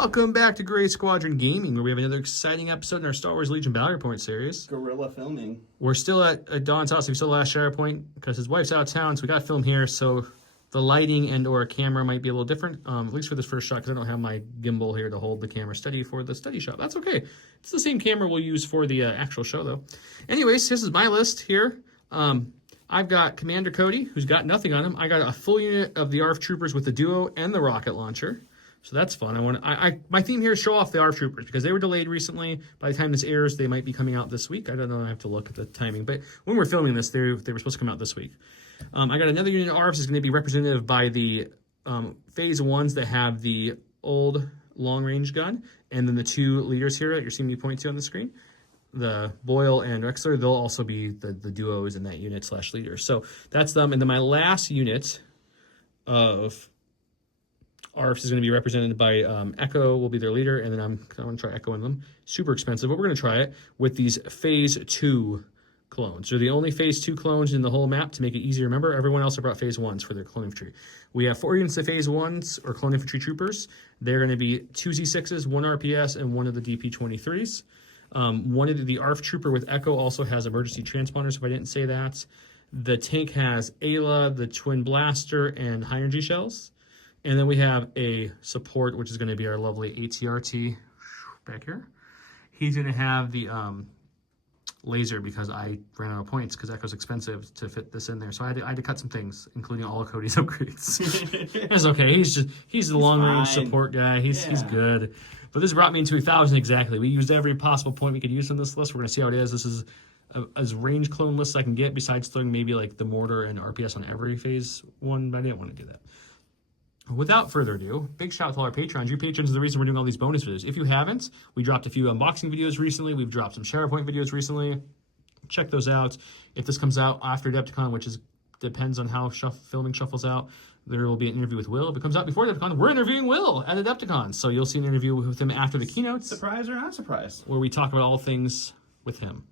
Welcome back to Gray Squadron Gaming, where we have another exciting episode in our Star Wars Legion Battle Point series. Guerrilla filming. We're still at Don's house. We still last Shadow Point because his wife's out of town, so we got to film here. So the lighting and or camera might be a little different, at least for this first shot, because I don't have my gimbal here to hold the camera steady for the steady shot. That's okay. It's the same camera we'll use for the actual show, though. Anyways, this is my list here. I've got Commander Cody, who's got nothing on him. I got a full unit of the ARF Troopers with the Duo and the rocket launcher. So that's fun. My theme here is show off the ARF Troopers because they were delayed recently. By the time this airs, they might be coming out this week. I don't know. I have to look at the timing. But when we're filming this, they were supposed to come out this week. I got another unit of ARFs is going to be representative by the Phase 1s that have the old long-range gun. And then the two leaders here that you're seeing me point to on the screen, the Boyle and Rexler, they'll also be the duos in that unit / leaders. So that's them. And then my last unit of ARFs is going to be represented by Echo will be their leader, and then I'm going to try Echo in them. Super expensive, but we're going to try it with these Phase 2 clones. They're the only Phase 2 clones in the whole map to make it easy to remember. Everyone else have brought Phase 1s for their clone infantry. We have 4 units of Phase 1s, or clone infantry troopers. They're going to be 2 Z6s, 1 RPS, and 1 of the DP-23s. One of the ARF trooper with Echo also has emergency transponders, if I didn't say that. The tank has Ayla, the twin blaster, and high energy shells. And then we have a support, which is going to be our lovely ATRT back here. He's going to have the laser because I ran out of points because Echo's expensive to fit this in there. So I had to cut some things, including all of Cody's upgrades. That's okay. He's the long-range support guy. He's good. But this brought me into 1,000 exactly. We used every possible point we could use on this list. We're going to see how it is. This is as range clone list I can get, besides throwing maybe like the mortar and RPS on every Phase 1, but I didn't want to do that. Without further ado, big shout out to all our patrons. Your patrons are the reason we're doing all these bonus videos. If you haven't, we dropped a few unboxing videos recently. We've dropped some SharePoint videos recently. Check those out. If this comes out after Adepticon, which depends on how filming shuffles out, there will be an interview with Will. If it comes out before Adepticon, we're interviewing Will at Adepticon. So you'll see an interview with him after the keynotes. Surprise or not surprise? Where we talk about all things with him.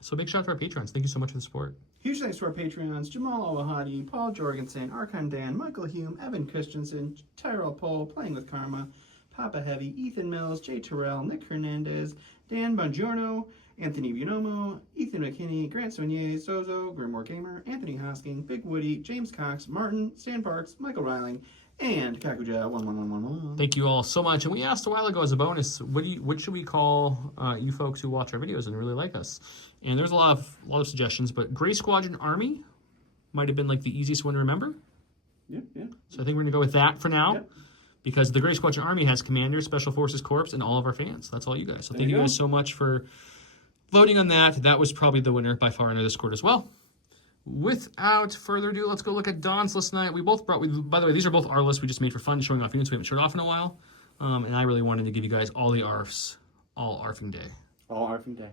So big shout out to our patrons. Thank you so much for the support. Huge thanks to our Patreons, Jamal Owahadi, Paul Jorgensen, Archon Dan, Michael Hume, Evan Christensen, Tyrell Pohl, Playing with Karma, Papa Heavy, Ethan Mills, Jay Terrell, Nick Hernandez, Dan Bongiorno, Anthony Buonomo, Ethan McKinney, Grant Saunier, Sozo, Grimoire Gamer, Anthony Hosking, Big Woody, James Cox, Martin, Stan Parks, Michael Riling, and Kakuja11111. Thank you all so much. And we asked a while ago as a bonus, what should we call you folks who watch our videos and really like us? And there's a lot of suggestions, but Gray Squadron Army might have been like the easiest one to remember. Yeah. So I think we're gonna go with that for now. Yep. Because the Gray Squadron Army has Commanders, Special Forces Corps, and all of our fans. That's all you guys. So thank you guys so much for voting on that. That was probably the winner by far in our Discord as well. Without further ado, let's go look at Don's list tonight. By the way, these are both our lists we just made for fun, showing off units we haven't showed off in a while. And I really wanted to give you guys all the ARFs, all ARFing day. All ARFing day.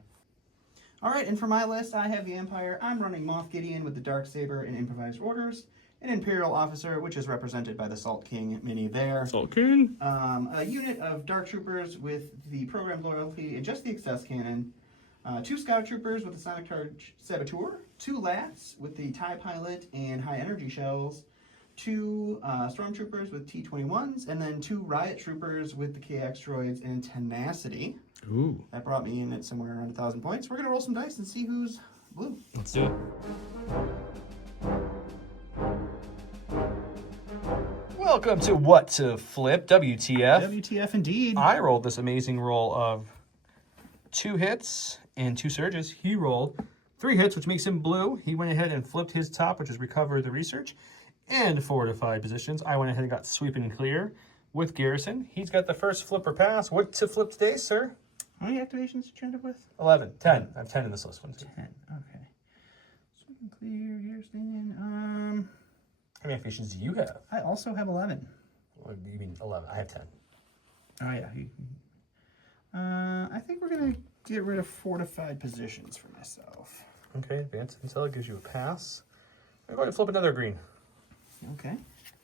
All right, and for my list, I have the Empire. I'm running Moff Gideon with the Darksaber and Improvised Orders, an Imperial Officer, which is represented by the Salt King mini there. Salt King. A unit of Dark Troopers with the Programmed Loyalty and just the Excess Cannon. 2 Scout Troopers with the Sonic Charge Saboteur, 2 Lats with the TIE Pilot and High Energy Shells, 2 Stormtroopers with T-21s, and then 2 Riot Troopers with the KX Droids and Tenacity. Ooh. That brought me in at somewhere around 1,000 points. We're going to roll some dice and see who's blue. Let's do it. Welcome to What to Flip, WTF. WTF indeed. I rolled this amazing roll of 2 hits and 2 surges. He rolled 3 hits, which makes him blue. He went ahead and flipped his top, which is recover the research, and fortified positions. I went ahead and got sweep and clear with Garrison. He's got the first flipper pass. What to flip today, sir? How many activations did you end up with? 11. 10. I have 10 in this list. 1, 2. 10. Okay. Sweep and clear, Garrison. How many activations do you have? I also have 11. What do you mean 11? I have 10. Oh, yeah. I think we're going to get rid of fortified positions for myself. Okay, advanced intel gives you a pass. I'm going to flip another green. Okay.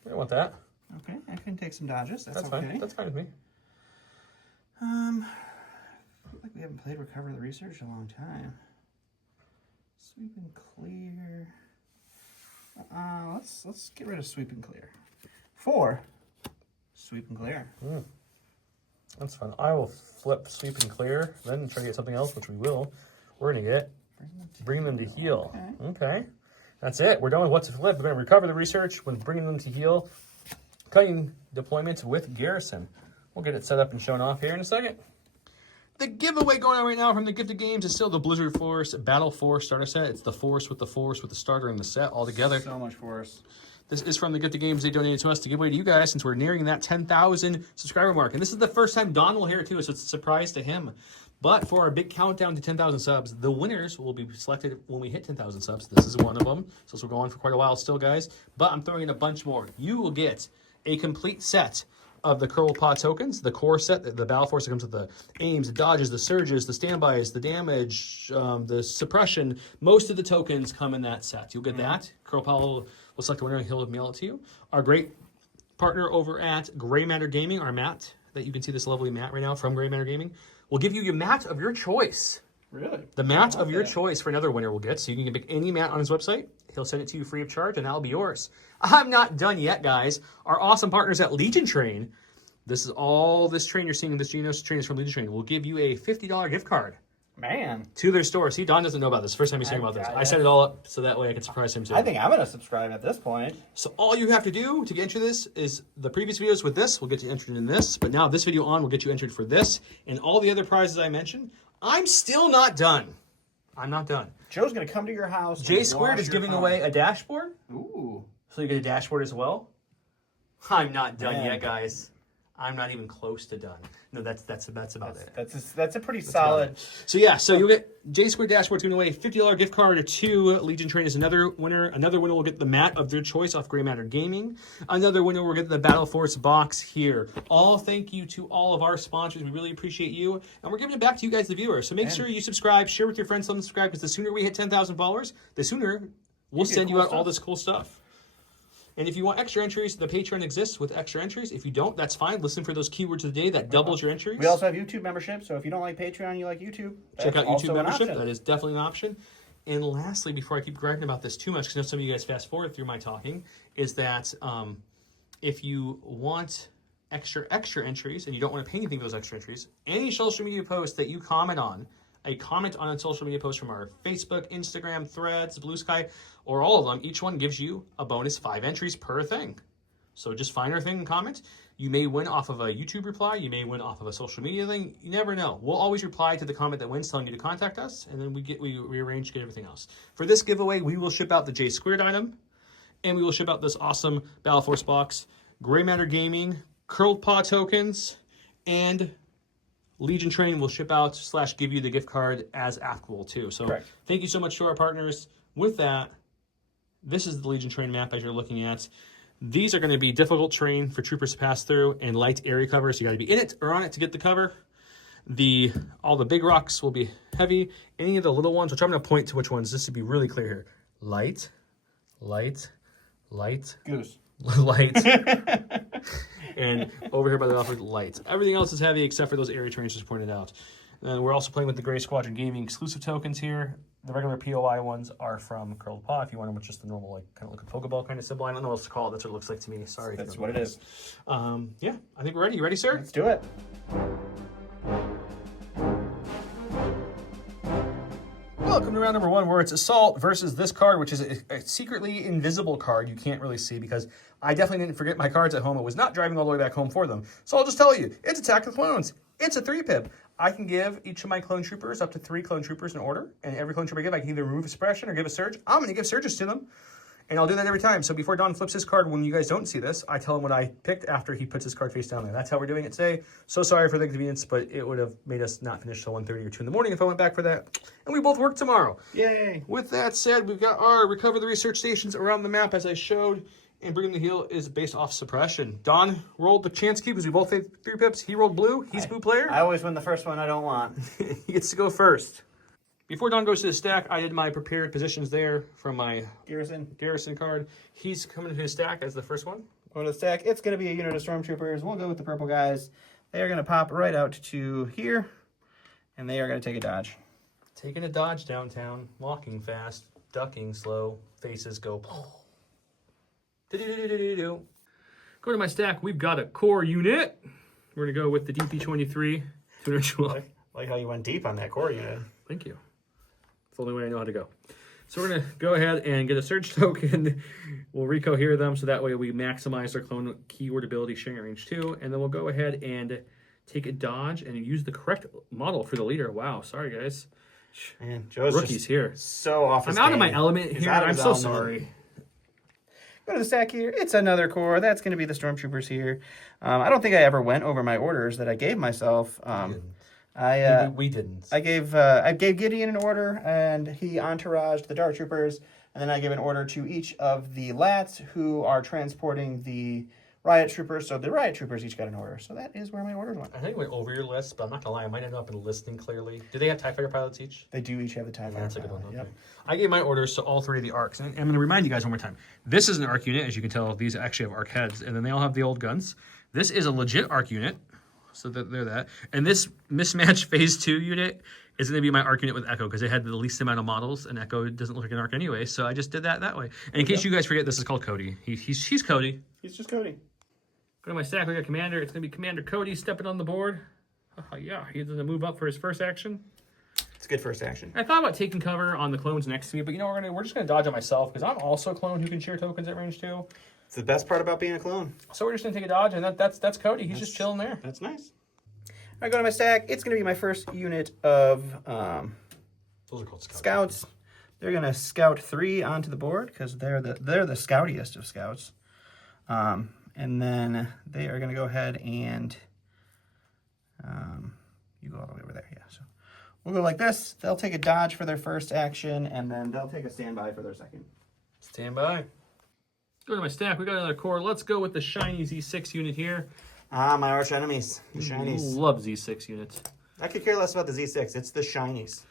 We don't want that. Okay, I can take some dodges. That's okay. Fine. That's fine with me. I feel like we haven't played Recover the Research in a long time. Sweep and clear. Let's get rid of sweep and clear. 4. Sweep and clear. That's fun. I will flip Sweep and Clear, then try to get something else, which we will. We're going to get Bring Them to Heal. Okay. That's it. We're done with What to Flip. We're going to recover the research with Bringing Them to Heal. Cutting deployments with Garrison. We'll get it set up and shown off here in a second. The giveaway going on right now from the Gifted Games is still the Blizzard Force Battle Force starter set. It's the Force with the starter and the set all together. So much Force. This is from the Gifted Games. They donated to us to give away to you guys since we're nearing that 10,000 subscriber mark. And this is the first time Don will hear it too, so it's a surprise to him. But for our big countdown to 10,000 subs, the winners will be selected when we hit 10,000 subs. This is one of them. So this will go on for quite a while still, guys. But I'm throwing in a bunch more. You will get a complete set of the Curl Pod tokens, the core set, the Battle Force that comes with the aims, the dodges, the surges, the standbys, the damage, the suppression. Most of the tokens come in that set. You'll get that. Curl Pod will select a winner and he'll mail it to you. Our great partner over at Gray Matter Gaming, our mat, that you can see this lovely mat right now from Gray Matter Gaming, will give you your mat of your choice. Really? The mat of your choice for another winner will get. So you can pick any mat on his website. He'll send it to you free of charge, and that'll be yours. I'm not done yet, guys. Our awesome partners at Legion Train, this is all this train you're seeing in this Genos train is from Legion Train, will give you a $50 gift card. Man. To their store. See, Don doesn't know about this. First time he's hearing about this. I set it all up so that way I can surprise him too. I think I'm going to subscribe at this point. So all you have to do to get into this is the previous videos with this will get you entered in this. But now this video on will get you entered for this. And all the other prizes I mentioned, I'm still not done. I'm not done. Joe's going to come to your house. J Squared is giving away a dashboard. Ooh. So you get a dashboard as well. I'm not done yet, guys. I'm not even close to done. No, that's about it. That's a pretty solid. So yeah, so you'll get J Squared Dashboard's giving away a $50 gift card to Legion Train is another winner. Another winner will get the mat of their choice off Gray Matter Gaming. Another winner will get the Battle Force box here. All thank you to all of our sponsors. We really appreciate you. And we're giving it back to you guys, the viewers. So make sure you subscribe, share with your friends, unsubscribe, because the sooner we hit 10,000 followers, the sooner we'll send you out all this cool stuff. And if you want extra entries, the Patreon exists with extra entries. If you don't, that's fine. Listen for those keywords of the day. That doubles your entries. We also have YouTube membership, so if you don't like Patreon, you like YouTube. Check out YouTube membership. That is definitely an option. And lastly, before I keep griping about this too much, because I know some of you guys fast forward through my talking, is that if you want extra entries and you don't want to pay anything for those extra entries, any social media post that you comment on, a comment on a social media post from our Facebook, Instagram, Threads, Blue Sky, or all of them, each one gives you a bonus 5 entries per thing. So just find our thing and comment. You may win off of a YouTube reply. You may win off of a social media thing. You never know. We'll always reply to the comment that wins, telling you to contact us, and then we rearrange to get everything else. For this giveaway, we will ship out the J Squared item, and we will ship out this awesome Battle Force box, Gray Matter Gaming, Curled Paw tokens, and Legion Train will ship out / give you the gift card as applicable too. So Thank you so much to our partners. With that, this is the Legion Train map as you're looking at. These are going to be difficult terrain for troopers to pass through and light area cover. So you got to be in it or on it to get the cover. All the big rocks will be heavy. Any of the little ones, which I'm going to point to which ones, just to be really clear here. Light, light, light. Goose. Light. And over here by the office, light. Everything else is heavy except for those area trains just pointed out. And we're also playing with the Gray Squadron Gaming exclusive tokens here. The regular POI ones are from Curled Paw. If you want them with just the normal, like, kind of like a Pokeball kind of symbol. I don't know what else to call it. That's what it looks like to me. Sorry. That's what it is. Yeah, I think we're ready. You ready, sir? Let's do it. Welcome to round number 1, where it's Assault versus this card, which is a secretly invisible card you can't really see, because I definitely didn't forget my cards at home. I was not driving all the way back home for them. So I'll just tell you, it's Attack the Clones. It's a 3-pip. I can give each of my clone troopers up to 3 clone troopers in order, and every clone trooper I give, I can either remove a suppression or give a surge. I'm going to give surges to them, and I'll do that every time. So before Don flips his card, when you guys don't see this, I tell him what I picked after he puts his card face down there. That's how we're doing it today. So sorry for the inconvenience, but it would have made us not finish till 1:30 or 2 in the morning if I went back for that. And we both work tomorrow. Yay. With that said, we've got our Recover the Research stations around the map, as I showed, and Bring Him the Heal is based off suppression. Don rolled the chance cube because we both had 3 pips. He rolled blue. He's blue player. I always win the first one I don't want. He gets to go first. Before Don goes to the stack, I did my prepared positions there from my Garrison card. He's coming to his stack as the first one. Go to the stack. It's going to be a unit of stormtroopers. We'll go with the purple guys. They are going to pop right out to here, and they are going to take a dodge. Taking a dodge downtown, walking fast, ducking slow, faces go. Go to my stack. We've got a core unit. We're going to go with the DP23 212. Like how you went deep on that core unit. Thank you. It's the only way I know how to go. So we're going to go ahead and get a search token. We'll recohere them so that way we maximize our clone keyword ability sharing range 2. And then we'll go ahead and take a dodge and use the correct model for the leader. Wow, sorry guys. Man, Joe's Rookies just here. so off his I'm out of my game. element He's here. out of I'm his so element. sorry. Go to the stack here. It's another core. That's going to be the Stormtroopers here. I don't think I ever went over my orders that I gave myself. We didn't. I gave Gideon an order, and he entouraged the Dark Troopers, and then I gave an order to each of the Lats who are transporting the Riot Troopers. So the Riot Troopers each got an order. So that is where my orders went. I think I went over your list, but I'm not gonna lie, I might end up in listening clearly. Do they have TIE Fighter pilots each? They do each have the TIE Fighter. That's a good one. pilot. Okay. Yep. I gave my orders to all 3 of the arcs. And I'm going to remind you guys one more time. This is an arc unit. As you can tell, these actually have arc heads. And then they all have the old guns. This is a legit arc unit. So that they're that. And this mismatched phase 2 unit is going to be my arc unit with Echo because they had the least amount of models. And Echo doesn't look like an arc anyway. So I just did that way. And in case you guys forget, this is called Cody. He's Cody. He's just Cody. Go to my stack. We got Commander. It's going to be Commander Cody stepping on the board. Yeah, he's going to move up for his first action. It's a good first action. I thought about taking cover on the clones next to me, but you know we're just gonna dodge on myself because I'm also a clone who can share tokens at range 2. It's the best part about being a clone. So we're just gonna take a dodge, and that's Cody. He's just chilling there. That's nice. I go to my stack. It's going to be my first unit of Those are called scouts. scouts. They're going to scout 3 onto the board because they're the scoutiest of scouts. And then they are going to go ahead and you go all the way over there. Yeah. So we'll go like this. They'll take a dodge for their first action, and then they'll take a standby for their second. Stand by. Go to my stack. We got another core. Let's go with the shiny Z6 unit here. My arch enemies, the shinies. Love Z6 units. I could care less about the Z6. It's the shinies.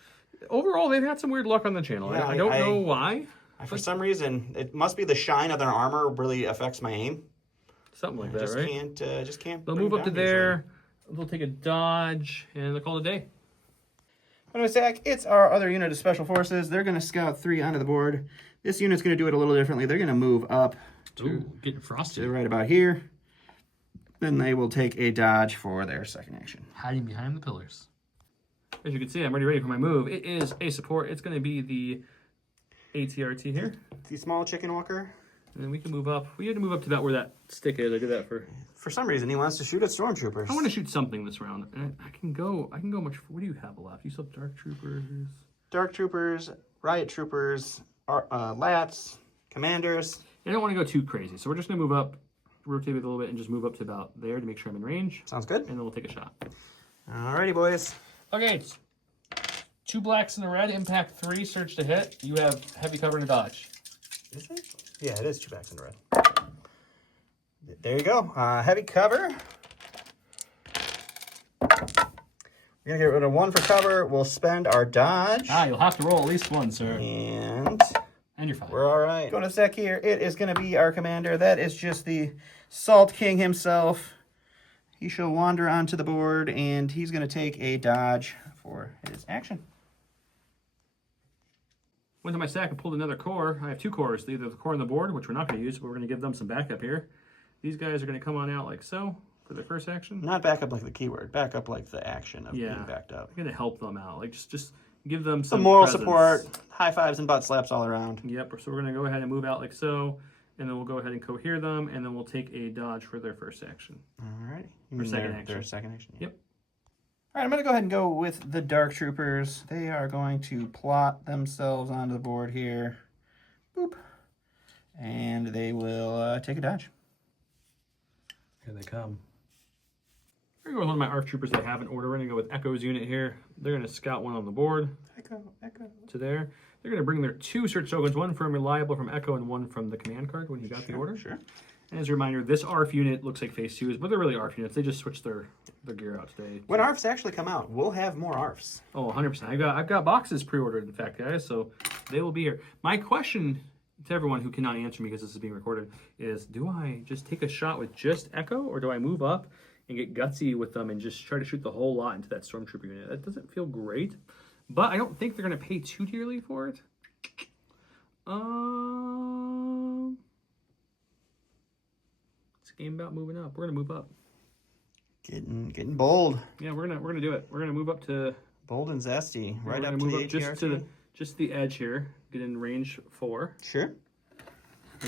Overall, they've had some weird luck on the channel. Yeah, I don't know why. For some reason, it must be the shine of their armor really affects my aim. Something like that, Just right? can't. They'll bring move it up to down easily. there. They'll take a dodge, and they'll call it a day. On my stack, it's our other unit of Special Forces. They're going to scout 3 onto the board. This unit's going to do it a little differently. They're going to move up Ooh, getting to frosted. right about here. Then they will take a dodge for their second action. Hiding behind the pillars. As you can see, I'm already ready for my move. It is a support. It's going to be the ATRT here. The small chicken walker. And then we can move up. We had to move up to about where that stick is. I did that For some reason, he wants to shoot at stormtroopers. I want to shoot something this round. And I can go much. What do you have left? You still have Dark Troopers. Dark troopers, riot troopers, lats, commanders. I don't want to go too crazy. So we're just going to move up, rotate it a little bit, and just move up to about there to make sure I'm in range. Sounds good. And then we'll take a shot. Alrighty, boys. Okay, it's 2 blacks and a red. Impact 3, search to hit. You have heavy cover to dodge. Is it? Yeah, it is 2 backs in a red. There you go. Heavy cover. We're going to get rid of 1 for cover. We'll spend our dodge. You'll have to roll at least 1, sir. And And you're fine. we're all right. Going to stack here. It is going to be our commander. That is just the Salt King himself. He shall wander onto the board, and he's going to take a dodge for his action. Went to my stack and pulled another core. I have 2 cores. Either the core on the board, which we're not going to use, but we're going to give them some backup here. These guys are going to come on out like so for their first action. Not back up like the keyword. Back up like the action of being backed up. I'm going to help them out. Like just give them Some some moral presence. support. High fives and butt slaps all around. Yep. So we're going to go ahead and move out like so. And then we'll go ahead and cohere them. And then we'll take a dodge for their first action. All right. Or second action. Their second action. Yep. All right, I'm going to go ahead and go with the Dark Troopers. They are going to plot themselves onto the board here. Boop. And they will take a dodge. Here they come. We're going to go with one of my ARC troopers that I have in order. We're going to go with Echo's unit here. They're going to scout 1 on the board Echo. to there. They're going to bring their 2 search tokens, 1 from Reliable from Echo and 1 from the command card when you got the order. Sure. And as a reminder, this ARF unit looks like phase 2s, but they're really ARF units. They just switched their gear out today. When ARFs actually come out, we'll have more ARFs. Oh, 100%. I've got boxes pre-ordered, in fact, guys, so they will be here. My question to everyone who cannot answer me because this is being recorded is, do I just take a shot with just Echo, or do I move up and get gutsy with them and just try to shoot the whole lot into that Stormtrooper unit? That doesn't feel great, but I don't think they're going to pay too dearly for it. It's a game about moving up. We're going to move up. Getting bold. Yeah, we're gonna do it. We're gonna move up to Bold and zesty. Right we're up gonna to move the up just the edge here. Get in range 4, Sure. and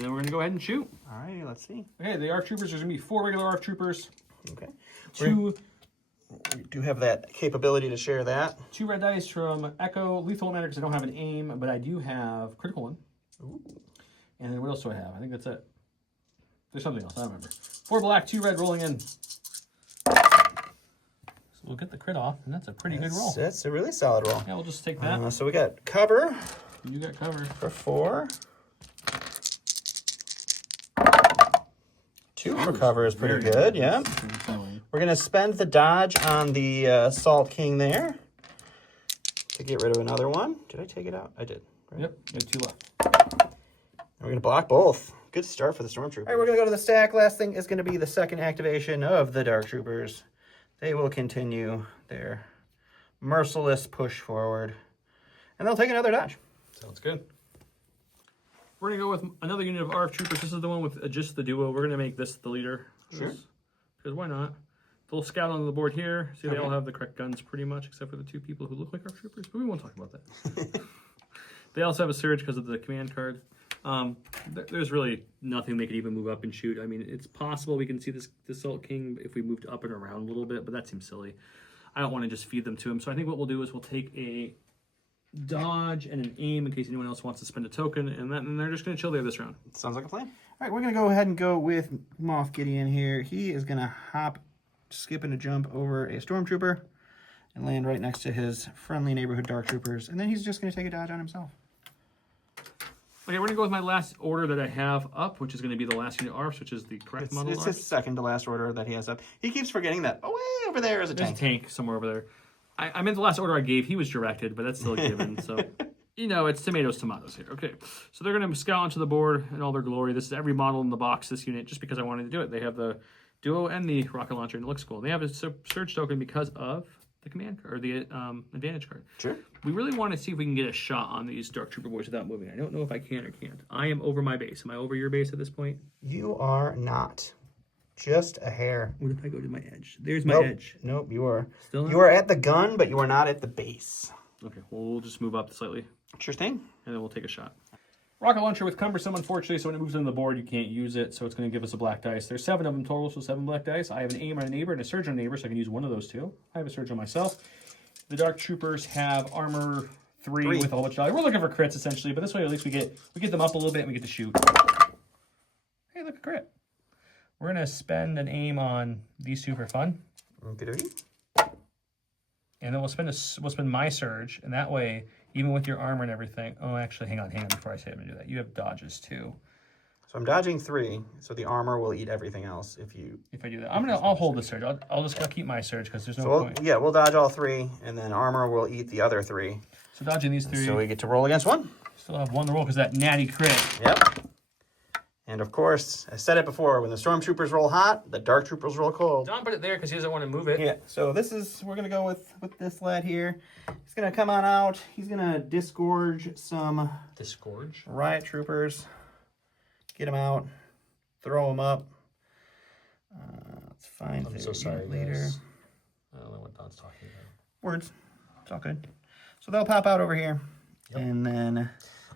then we're gonna go ahead and shoot. All right, let's see. Okay, the ARC troopers. There's gonna be 4 regular ARC troopers. Okay. 2 We do have that capability to share that. 2 red dice from Echo. Lethal matter because I don't have an aim, but I do have critical one. Ooh. And then what else do I have? I think that's it. There's something else. I don't remember. 4 black, 2 red rolling in. So we'll get the crit off, and that's a pretty good roll. That's a really solid roll. Yeah, we'll just take that. So we got cover You got covered. for 4. 2 for cover is pretty good, yeah. We're going to spend the dodge on the Salt King there to get rid of another one. Did I take it out? I did. Right? Yep, you have 2 left. And we're going to block both. Good start for the Stormtroopers. All right, we're going to go to the stack. Last thing is going to be the second activation of the Dark Troopers. They will continue their merciless push forward. And they'll take another dodge. Sounds good. We're going to go with another unit of ARC troopers. This is the one with just the duo. We're going to make this the leader. Sure. Because why not? They'll scout on the board here. See, they all have the correct guns pretty much, except for the 2 people who look like ARC troopers. But we won't talk about that. They also have a surge because of the command card. There's really nothing they could even move up and shoot. I mean, it's possible we can see this Salt King if we moved up and around a little bit, but that seems silly. I don't want to just feed them to him. So I think what we'll do is we'll take a dodge and an aim in case anyone else wants to spend a token, and they're just going to chill there this round. Sounds like a plan. All right, we're going to go ahead and go with Moff Gideon here. He is going to hop, skip, and a jump over a Stormtrooper and land right next to his friendly neighborhood Dark Troopers, and then he's just going to take a dodge on himself. Okay, we're going to go with my last order that I have up, which is going to be the last unit ARFs, which is the correct model It's ARFs. his second to last order that he has up. He keeps forgetting that. Oh, way over there is a There's tank. a tank somewhere over there. I meant the last order I gave. He was directed, but that's still a given. So, it's tomatoes here. Okay, so they're going to scout onto the board in all their glory. This is every model in the box, this unit, just because I wanted to do it. They have the duo and the rocket launcher, and it looks cool. They have a surge token because of the command card, or the advantage card. Sure. We really want to see if we can get a shot on these Dark Trooper boys without moving. I don't know if I can or can't. I am over my base. Am I over your base at this point? You are not. Just a hair. What if I go to my edge? There's my edge. Nope, you are. Still not? You are at the gun, but you are not at the base. Okay, well, we'll just move up slightly, Sure thing. and then we'll take a shot. Rocket launcher with cumbersome, unfortunately, so when it moves on the board, you can't use it, so it's going to give us a black dice. There's 7 of them total, so 7 black dice. I have an aim on a neighbor and a surge on a neighbor, so I can use one of those 2. I have a surge on myself. The Dark Troopers have armor 3 with a whole bunch of dollars. We're looking for crits, essentially, but this way at least we get them up a little bit and we get to shoot. Hey, look, a crit. We're going to spend an aim on these 2 for fun. Okay. And then we'll spend my surge, and that way, even with your armor and everything. Oh, actually, hang on, before I say I'm gonna do that. You have dodges too. So I'm dodging 3, so the armor will eat everything else if I do that. I'll hold the surge. I'll keep my surge because there's no point. Yeah, we'll dodge all 3, and then armor will eat the other 3. So dodging these 3. So we get to roll against 1. Still have 1 to roll because that natty crit. Yep. And of course, I said it before, when the Stormtroopers roll hot, the Dark Troopers roll cold. Don put it there because he doesn't want to move it. Yeah, so we're going to go with this lad here. He's going to come on out. He's going to disgorge some Disgorge? riot troopers. Get them out. Throw them up. Let's find I'm their so sorry, unit leader. guys. I don't know what Don's talking about. Words. It's all good. So they'll pop out over here. Yep. And then...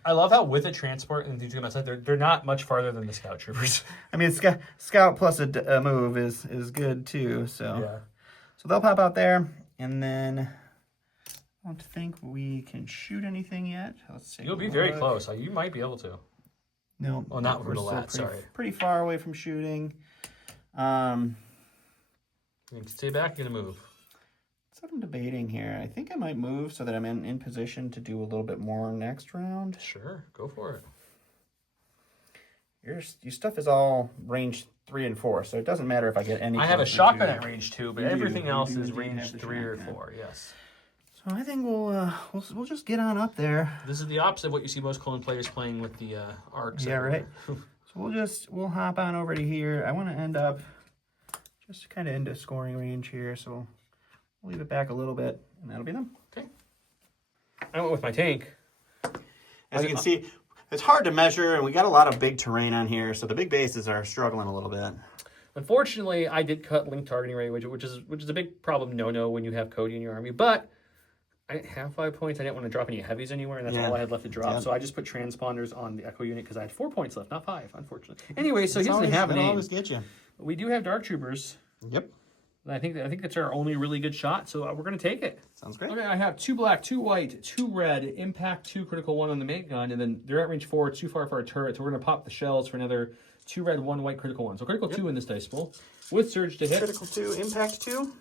I love how with the transport and these outside, they're not much farther than the scout troopers. I mean, scout plus a move is good too. So Yeah. So they'll pop out there, and then I don't think we can shoot anything yet. Let's see. You'll be very close. You might be able to. No. Oh, not from we're the still lat, sorry. Pretty far away from shooting. You can stay back, you're going to move. That's what I'm debating here. I think I might move so that I'm in position to do a little bit more next round. Sure, go for it. Your stuff is all range 3 and 4, so it doesn't matter if I get any. I have a closer shotgun to- at range 2, but You do. everything You else do is indeed range have the 3 or shotgun. 4, yes. So I think we'll just get on up there. This is the opposite of what you see most clone players playing with the arcs. Yeah, right. So we'll hop on over to here. I want to end up just kind of into scoring range here, so we'll leave it back a little bit, and that'll be them. Okay. I went with my tank. As you can see, it's hard to measure, and we got a lot of big terrain on here, so the big bases are struggling a little bit. Unfortunately, I did cut link targeting range, which is a big problem no when you have Cody in your army. But I didn't have 5 points. I didn't want to drop any heavies anywhere, and that's all I had left to drop. So I just put transponders on the Echo unit because I had 4 points left, not 5, unfortunately. Anyway, so he doesn't have a name. Always get you. We do have Dark Troopers. Yep. I think that's our only really good shot, so we're going to take it. Sounds great. Okay, I have 2 black, 2 white, 2 red, impact 2, critical 1 on the mate gun, and then they're at range 4, too far for our turret, so we're going to pop the shells for another 2 red, 1 white, critical 1. So critical 2 in this dice pool, with surge to hit. Critical 2, impact 2.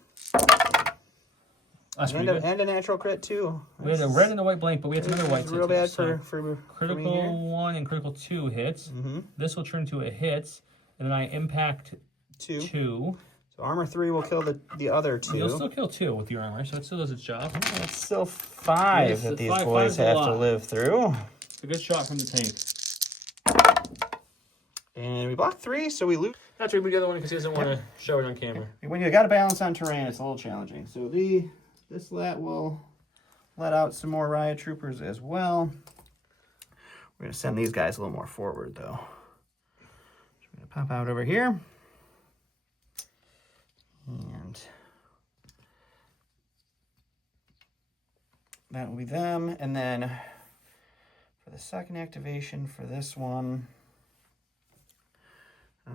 That's and a natural crit 2. We had a red and a white blank, but we had some other whites. Real bad for critical 1 and critical 2 hits. This will turn to a hit, and then I impact 2. So armor 3 will kill the other 2. You'll still kill 2 with your armor, so it still does its job. That's still 5 that these boys have to live through. It's a good shot from the tank. And we block 3, so we lose. Not true, but the other one because he doesn't want to show it on camera. When you got to balance on terrain, it's a little challenging. So this lat will let out some more riot troopers as well. We're going to send these guys a little more forward, though. So we're going to pop out over here. And that will be them. And then for the second activation for this one, I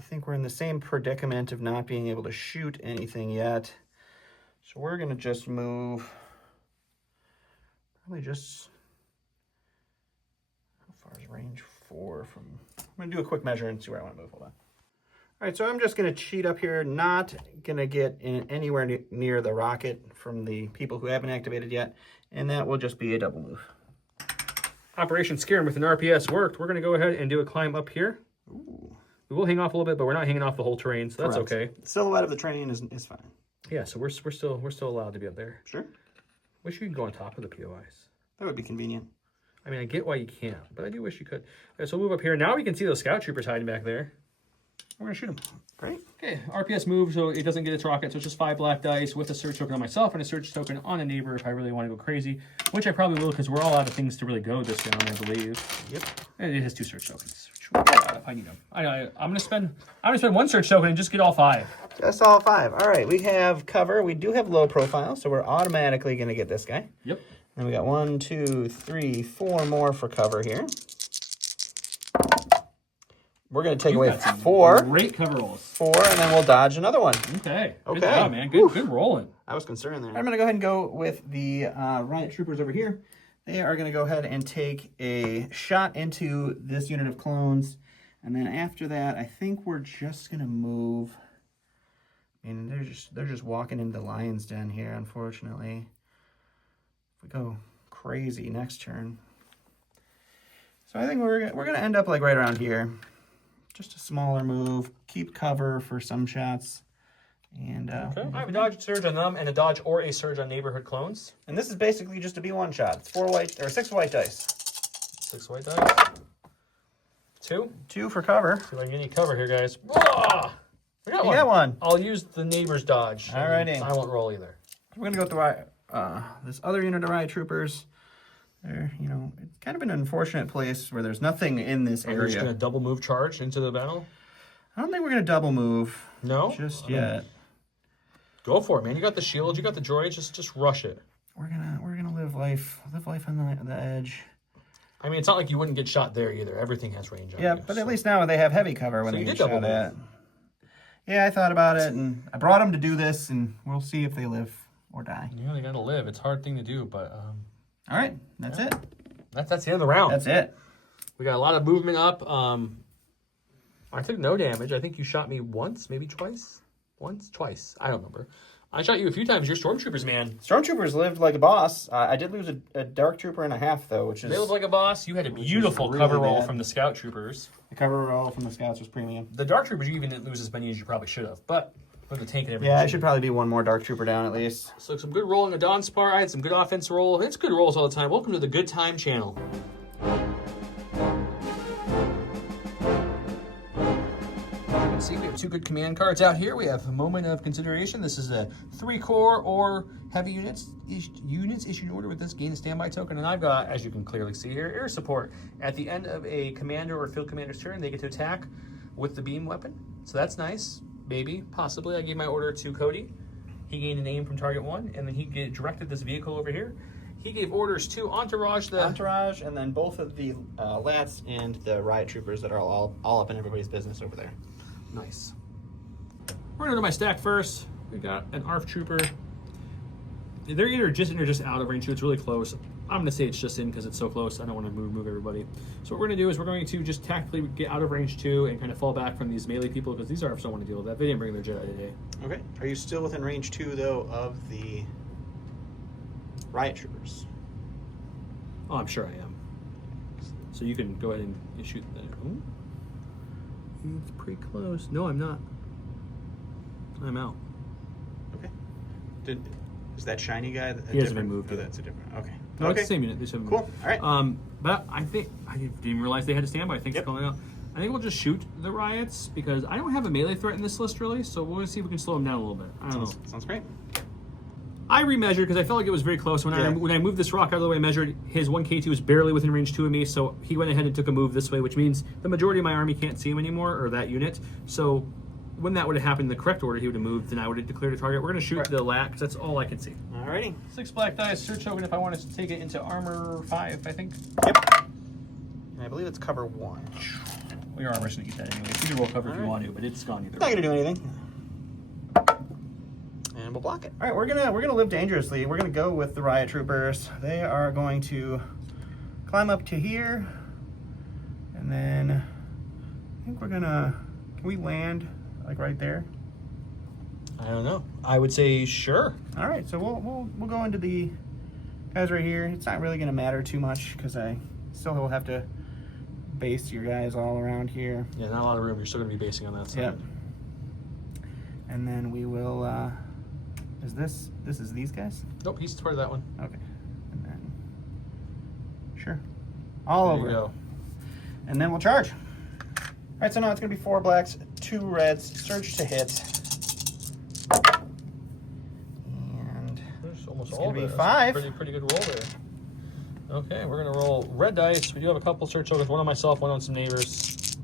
think we're in the same predicament of not being able to shoot anything yet. So we're going to just move, probably just, how far is range 4 from, I'm going to do a quick measure and see where I want to move. Hold on. All right, so I'm just going to cheat up here, not going to get anywhere near the rocket from the people who haven't activated yet, and that will just be a double move. Operation Scare 'em with an RPS worked. We're going to go ahead and do a climb up here. Ooh. We will hang off a little bit, but we're not hanging off the whole terrain, so that's okay. The silhouette of the train is fine. Yeah, so we're still allowed to be up there. Sure. Wish you could go on top of the POIs. That would be convenient. I mean, I get why you can't, but I do wish you could. Okay, so we'll move up here. Now we can see those scout troopers hiding back there. We're going to shoot them. Great. Okay, RPS move, so it doesn't get its rocket, so it's just 5 black dice with a surge token on myself and a surge token on a neighbor if I really want to go crazy, which I probably will because we're all out of things to really go this round, I believe. Yep. And it has 2 surge tokens. If I need them. I'm gonna spend 1 surge token and just get all 5. Just all 5. All right, we have cover. We do have low profile, so we're automatically going to get this guy. Yep. And we got 1, 2, 3, 4 more for cover here. We're going to take away 4. Great cover rolls. 4, and then we'll dodge another one. Okay. Good job, man. Good rolling. I was concerned there. I'm going to go ahead and go with the riot troopers over here. They are going to go ahead and take a shot into this unit of clones. And then after that, I think we're just going to move. And they're just walking into the lion's den here, unfortunately. If we go crazy next turn. So I think we're going to end up like right around here. Just a smaller move. Keep cover for some shots. And okay. I have a dodge surge on them and a dodge or a surge on neighborhood clones. And this is basically just a B1 shot. It's 6 white dice. 6 white dice. 2. 2 for cover. See if I can get any cover here, guys. Whoa! We got one. You got one. I'll use the neighbor's dodge. Alrighty. I won't roll either. We're gonna go through this other unit of riot troopers. They're, it's kind of an unfortunate place where there's nothing in this area. We're just gonna double move charge into the battle. I don't think we're gonna double move. No, just yet. Go for it, man. You got the shield. You got the droids. Just rush it. We're gonna live life on the edge. I mean, it's not like you wouldn't get shot there either. Everything has range on you. Yeah, but at least now they have heavy cover when they get shot at. Yeah, I thought about it, and I brought them to do this, and we'll see if they live or die. Yeah, they gotta live. It's a hard thing to do, but all right, that's it. That's the end of the round. That's it. We got a lot of movement up. I took no damage. I think you shot me once, maybe twice. Twice. I don't remember. I shot you a few times. You're stormtroopers, man. Stormtroopers lived like a boss. I did lose a dark trooper and a half, though, which is... They lived like a boss. You had a beautiful really cover roll from the scout troopers. The cover roll from the scouts was premium. The dark troopers, you even didn't lose as many as you probably should have, but with the tank and everything. Yeah, I should probably be 1 more dark trooper down at least. So some good rolling of Dawn Spar. I had some good offense roll. It's good rolls all the time. Welcome to the Good Time channel. See, we have 2 good command cards out here. We have a Moment of Consideration. This is a 3-core or heavy units issued in order with this gain a standby token. And I've got, as you can clearly see here, air support. At the end of a commander or field commander's turn, they get to attack with the beam weapon. So that's nice. Maybe, possibly. I gave my order to Cody. He gained a name from Target 1, and then he directed this vehicle over here. He gave orders to Entourage. Entourage, and then both of the Lats and the riot troopers that are all up in everybody's business over there. Nice. We're gonna do my stack first. We got an ARF trooper. They're either just in or just out of range 2. It's really close. I'm gonna say it's just in because it's so close. I don't want to move everybody. So what we're gonna do is we're going to just tactically get out of range 2 and kind of fall back from these melee people because these ARFs don't want to deal with that. They didn't bring their Jedi today. Okay. Are you still within range 2 though of the riot troopers? Oh, I'm sure I am. So you can go ahead and shoot that. Ooh. It's pretty close. No, I'm not. I'm out. Okay. Is that shiny guy? He hasn't been moved Oh, yet. that's a different. Okay. No, okay. it's the same unit. They just haven't Cool. moved. All right. But I think I didn't even realize they had a standby. I think it's calling out. I think we'll just shoot the riots because I don't have a melee threat in this list really. So we'll see if we can slow them down a little bit. I don't know. Sounds great. I remeasured because I felt like it was very close. When I moved this rock out of the way, I measured his 1K2 was barely within range 2 of me, so he went ahead and took a move this way, which means the majority of my army can't see him anymore, or that unit. So when that would have happened in the correct order, he would have moved, and I would have declared a target. We're going to shoot the lat because that's all I can see. Alrighty. 6 black dice, search token if I want to take it into armor 5, I think. Yep. And I believe it's cover 1. Well, your armor's going to eat that anyway. You can roll cover if you want to, but it's gone either Not way. gonna do anything. And we'll block it. All right, we're gonna live dangerously. We're gonna go with the riot troopers. They are going to climb up to here, and then I think we're gonna. Can we land like right there? I don't know. I would say sure. All right, so we'll go into the guys right here. It's not really gonna matter too much because I still will have to base your guys all around here. Yeah, not a lot of room. You're still going to be basing on that side. Yep. And then we will. This is these guys? Nope, he's part of that one. Okay. And then, sure. All There over. you go. And then we'll charge. All right, so now it's going to be 4 blacks, 2 reds, surge to hit. And There's almost it's all going to of be it. 5. Pretty good roll there. Okay, we're gonna roll red dice. We do have a couple search tokens, one on myself, one on some neighbors.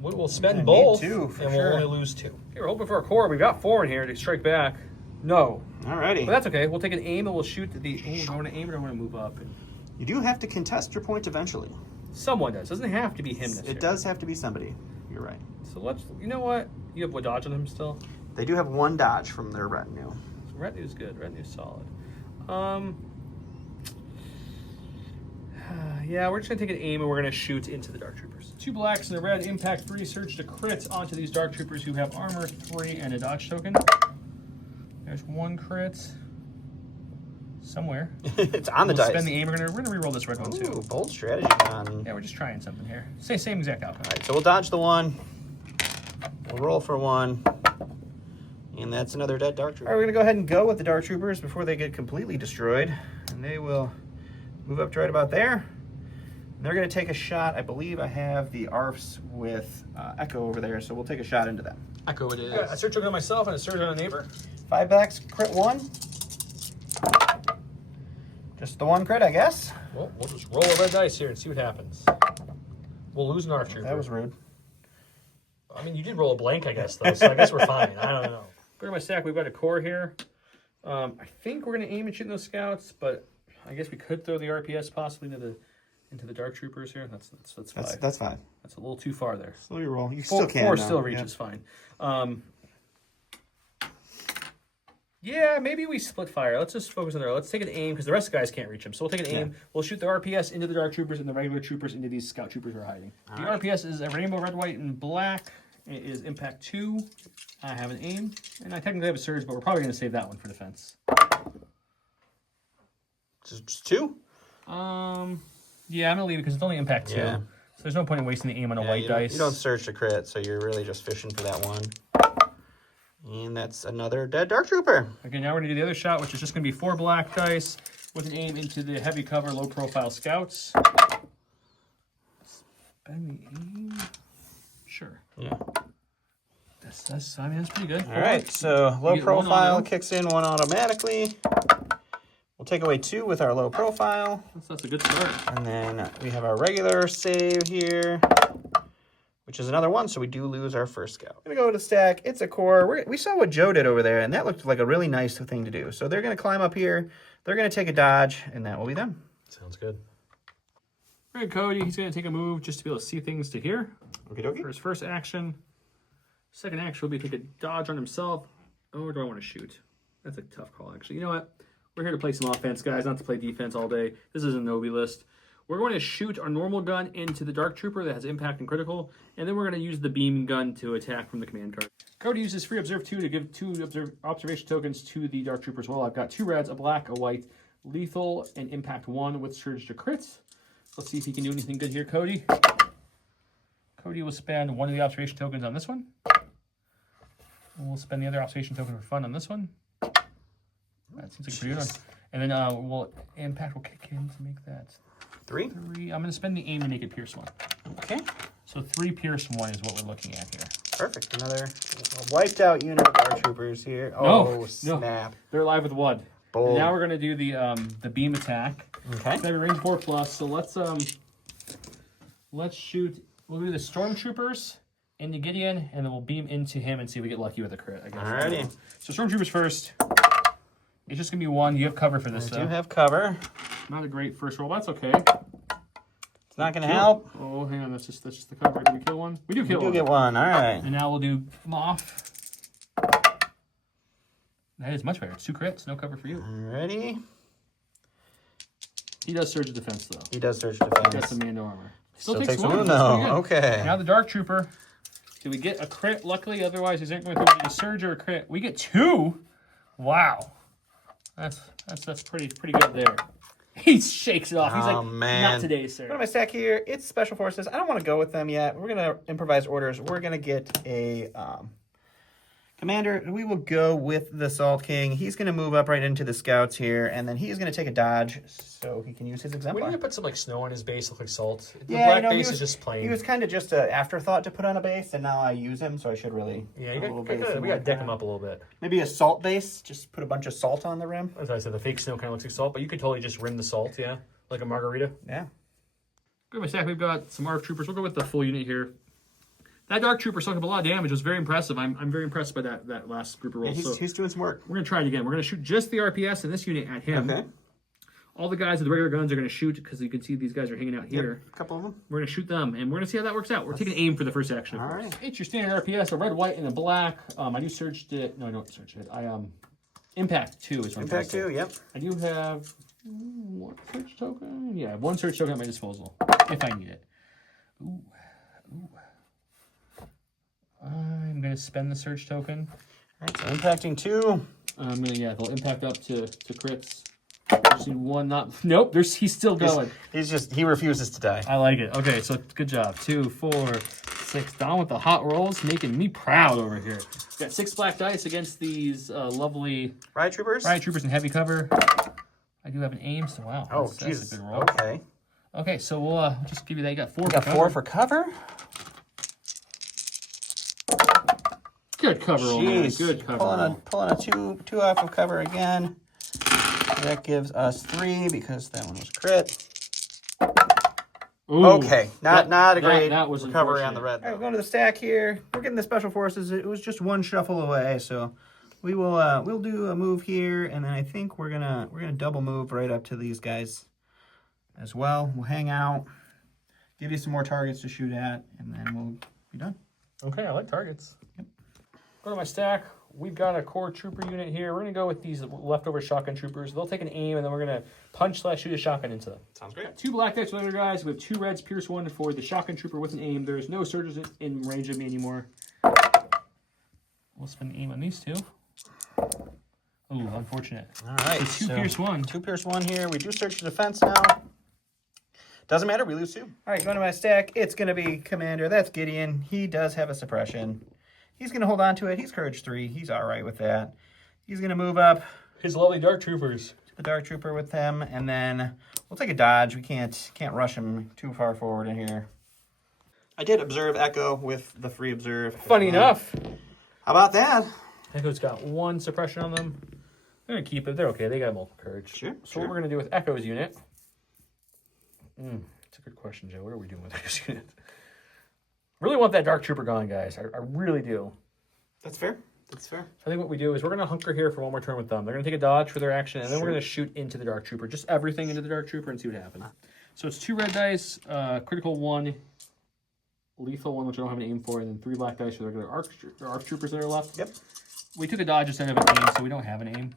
We'll spend both, need 2 for and sure. we'll only lose 2. Okay, we're hoping for a core. We've got 4 in here to strike back. No. Alrighty. But that's okay. We'll take an aim and we'll shoot the. Oh, do I want to aim or do I want to move up? And You do have to contest your point eventually. someone does. Doesn't have to be him. It does have to be somebody. You're right. So let's. You know what? You have what dodge on him still. They do have 1 dodge from their retinue. So retinue's good. Retinue's solid. Yeah, we're just gonna take an aim and we're gonna shoot into the Dark Troopers. 2 blacks and a red, impact 3, search to crit onto these Dark Troopers who have armor 3 and a dodge token. There's 1 crit somewhere. It's on the dice. Spend the aim. We're gonna re-roll this red one too. Ooh, bold strategy on. Yeah, we're just trying something here. Same exact outcome. All right, so we'll dodge the 1. We'll roll for 1. And that's another dead Dark Trooper. All right, we're going to go ahead and go with the Dark Troopers before they get completely destroyed. And they will move up to right about there. And they're going to take a shot. I believe I have the ARFs with Echo over there, so we'll take a shot into them. Echo it is. I search token on myself and a search on a neighbor. 5 backs, crit 1. Just the 1 crit, I guess. Well, we'll just roll a red dice here and see what happens. We'll lose an ARF trooper. That was rude. I mean, you did roll a blank, I guess, though, so I guess we're fine. I don't know. Go to my stack. We've got a core here. I think we're going to aim at shooting those scouts, but I guess we could throw the RPS possibly into the Dark Troopers here. That's 5. That's 5. That's a little too far there. Slow your roll. You 4, still can. 4 though. still reaches fine. Yeah, maybe we split fire. Let's just focus on there. Let's take an aim because the rest of the guys can't reach him. So we'll take an aim. We'll shoot the RPS into the Dark Troopers and the regular troopers into these scout troopers who are hiding. The RPS is a rainbow, red, white, and black. It is impact 2. I have an aim. And I technically have a surge, but we're probably going to save that one for defense. Just 2? Yeah, I'm going to leave it because it's only impact 2. Yeah. So there's no point in wasting the aim on a white dice. You don't search to crit, so you're really just fishing for that 1. And that's another dead Dark Trooper. Okay, now we're going to do the other shot, which is just going to be 4 black dice with an aim into the heavy cover, low profile scouts. Spend the aim. Sure. Yeah. That's pretty good. All right, so low get 1 profile auto. kicks in 1 automatically. We'll take away 2 with our low profile. That's a good start. And then we have our regular save here. which is another one, so we do lose our first scout. Gonna go to the stack. It's a core. We saw what Joe did over there, and that looked like a really nice thing to do. So they're gonna climb up here. They're gonna take a dodge, and that will be them. Sounds good. All right, Cody, he's going to take a move just to be able to see things to here. Okie dokie. For his first action. Second action will be take a dodge on himself. Or do I want to shoot? That's a tough call, actually. You know what? We're here to play some offense, guys, not to play defense all day. This is a Nobi list. We're going to shoot our normal gun into the Dark Trooper that has impact and critical, and then we're going to use the beam gun to attack from the command card. Cody uses free Observe 2 to give 2 observation tokens to the Dark Trooper as well. I've got 2 reds, a black, a white, lethal, and impact 1 with surge to crits. Let's see if he can do anything good here, Cody. Cody will spend 1 of the observation tokens on this one. We'll spend the other observation token for fun on this one. That seems like a pretty good one. And then we'll kick in to make that 3. 3. I'm going to spend the aim to make it Pierce 1. Okay. So 3 Pierce 1 is what we're looking at here. Perfect. Another wiped out unit of our troopers here. Oh, snap. No. They're alive with 1. Bold. Now we're going to do the beam attack. Okay. So I have a range 4+. So let's shoot. We'll do the stormtroopers into Gideon, and then we'll beam into him and see if we get lucky with a crit, I guess. Alrighty. So stormtroopers first. It's just gonna be 1. You have cover for this. I do have cover. Not a great first roll, but that's okay. It's not gonna help. Oh, hang on. That's just the cover. Did we kill 1? We do kill 1. We do get 1. All right. And now we'll do Moff. That is much better. It's 2 crits. No cover for you. Alrighty. He does surge defense though. He does surge defense. He got some Mando armor. Still takes 1. That's No. pretty good. Okay. Now the Dark Trooper. Do we get a crit? Luckily, otherwise he's not going to get a surge or a crit. We get 2. Wow. That's pretty good there. He shakes it off. He's like, man. Not today, sir. What am I stack here? It's Special Forces. I don't want to go with them yet. We're gonna improvise orders. We're gonna get a commander. We will go with the Salt King. He's gonna move up right into the scouts here, and then he's gonna take a dodge so he can use his We exemplar. need to put some like snow on his base, look like salt. The Yeah, black you know, base is just plain. He was kind of just an afterthought to put on a base, and now I use him, so I should really. Yeah, put a little base in we got to like deck that. him up a little bit. Maybe a salt base. Just put a bunch of salt on the rim. As I said, the fake snow kind of looks like salt, but you could totally just rim the salt, yeah, like a margarita. Yeah. Good, my stack. We've got some ARC troopers. We'll go with the full unit here. That Dark Trooper sucked up a lot of damage. It was very impressive. I'm very impressed by that last group of rolls. Yeah, he's doing some work. We're going to try it again. We're going to shoot just the RPS and this unit at him. Okay. All the guys with the regular guns are going to shoot because you can see these guys are hanging out here. Yep, a couple of them. We're going to shoot them, and we're going to see how that works out. We're taking aim for the first action. All right. It's your standard RPS, a red, white, and a black. I do surge it. No, I don't surge it. Impact 2 is what Impact 2, yep. I do have 1 search token. Yeah, 1 search token at my disposal if I need it. Ooh. I'm going to spend the search token. All right, so impacting 2. They'll impact up to crits. Just need 1, nope, he's still going. He refuses to die. I like it. Okay, so good job. 2, 4, 6. Don with the hot rolls, making me proud over here. Got 6 black dice against these lovely Riot Troopers? riot troopers in heavy cover. I do have an aim, so wow. Oh, that's a Jesus. good roll. Okay. Okay, so we'll just give you that. You got 4 We got 4 for cover? Good cover roll, man. Jeez. Good cover roll. Pulling a 2 off of cover again. That gives us 3 because that one was crit. Ooh, Okay, not a great that was recovery on the unfortunate. red. All right, we're going to the stack here. We're getting the Special Forces. It was just 1 shuffle away, so we will we'll do a move here, and then I think we're gonna double move right up to these guys as well. We'll hang out, give you some more targets to shoot at, and then we'll be done. Okay, I like targets. Go to my stack. We've got a core trooper unit here. We're going to go with these leftover shotgun troopers. They'll take an aim, and then we're going to punch/shoot a shotgun into them. Sounds great. 2 black dice with other guys. We have 2 reds, Pierce 1 for the shotgun trooper with an aim. There's no surges in range of me anymore. We'll spend the aim on these 2. Ooh, unfortunate. All right, So 2 Pierce 1. 2 Pierce 1 here. We do search the defense now. Doesn't matter, we lose 2. All right, going to my stack. It's going to be Commander. That's Gideon. He does have a suppression. He's going to hold on to it. He's Courage 3. He's all right with that. He's going to move up His lovely Dark Troopers. to the Dark Trooper with him, and then we'll take a dodge. We can't rush him too far forward in here. I did observe Echo with the free observe. Funny enough. How about that? Echo's got 1 suppression on them. They're going to keep it. They're okay. They got multiple courage. Sure, So sure. what we're going to do with Echo's unit. It's a good question, Joe. What are we doing with Echo's unit? Really want that Dark Trooper going, guys. I really do. That's fair. That's fair. I think what we do is we're going to hunker here for one more turn with them. They're going to take a dodge for their action, and then we're Sure. going to shoot into the Dark Trooper. Just everything into the Dark Trooper and see what happens. So it's 2 red dice, critical 1, lethal 1, which I don't have an aim for, and then 3 black dice for the regular ARC Troopers that are left. Yep. We took a dodge instead of an aim, so we don't have an aim.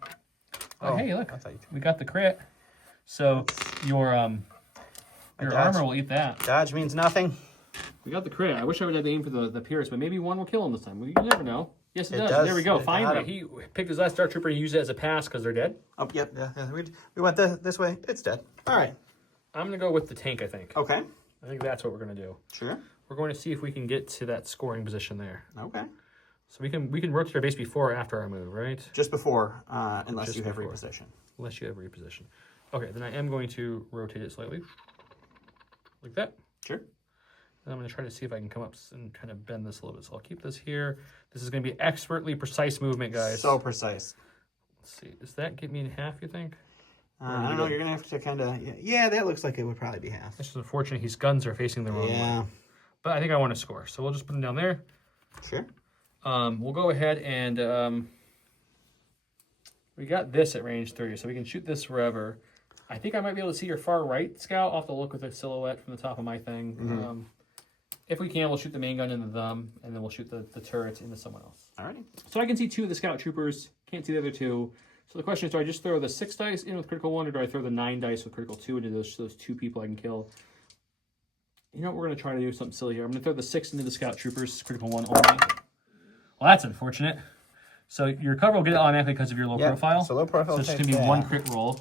But hey, look, we got the crit. So your armor will eat that. Dodge means nothing. We got the crit. I wish I would have the aim for the Pierce, but maybe one will kill him this time. You never know. Yes, it does. There we go. Finally, he picked his last Dark Trooper and used it as a pass because they're dead. Oh, yep. Yeah. We went this way. It's dead. All right. I'm going to go with the tank, I think. Okay. I think that's what we're going to do. Sure. We're going to see if we can get to that scoring position there. Okay. So we can rotate our base before or after our move, right? Just before, unless you have reposition. Unless you have reposition. Okay, then I am going to rotate it slightly. Like that. Sure. And I'm going to try to see if I can come up and kind of bend this a little bit. So I'll keep this here. This is going to be expertly precise movement, guys. So precise. Let's see. Does that get me in half, you think? I don't know. You're going to have to kind of... Yeah, that looks like it would probably be half. It's just unfortunate his guns are facing the wrong way. But I think I want to score. So we'll just put him down there. Sure. We'll go ahead and... we got this at range 3, so we can shoot this wherever. I think I might be able to see your far right scout. I'll have to look with the silhouette from the top of my thing. Mm-hmm. If we can, we'll shoot the main gun into them, and then we'll shoot the turret into someone else. Alrighty. So I can see 2 of the scout troopers. Can't see the other 2. So the question is, do I just throw the 6 dice in with critical 1, or do I throw the 9 dice with critical 2 into those 2 people I can kill? You know what? We're going to try to do something silly here. I'm going to throw the 6 into the scout troopers, critical 1 only. Well, that's unfortunate. So your cover will get it automatically because of your low profile. So low profile. So it's just going to be 1 crit roll.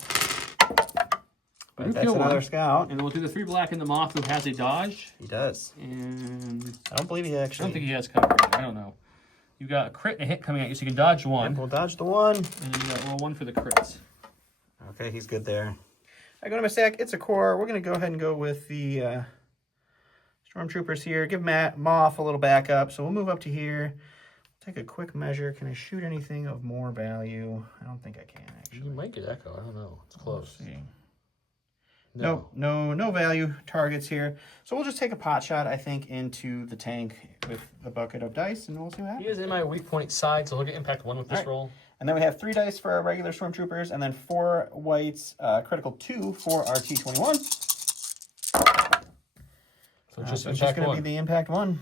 But that's another scout. And we'll do the 3 black in the Moff, who has a dodge. He does. And I don't believe he actually... I don't think he has cover. I don't know. You've got a crit and a hit coming at you, so you can dodge 1. Yep, we'll dodge the 1. And then you got roll 1 for the crits. Okay, he's good there. I go to my stack. It's a core. We're going to go ahead and go with the Stormtroopers here. Give Moff a little backup. So we'll move up to here. Take a quick measure. Can I shoot anything of more value? I don't think I can, actually. You might get Echo. I don't know. It's close. Let's see. No value targets here. So we'll just take a pot shot, I think, into the tank with the bucket of dice, and we'll see what happens. He is in my weak point side, so he'll get impact 1 with this roll. And then we have 3 dice for our regular Stormtroopers, and then 4 whites, critical 2 for our T-21. So just So it's just impact going to 1. be the impact 1.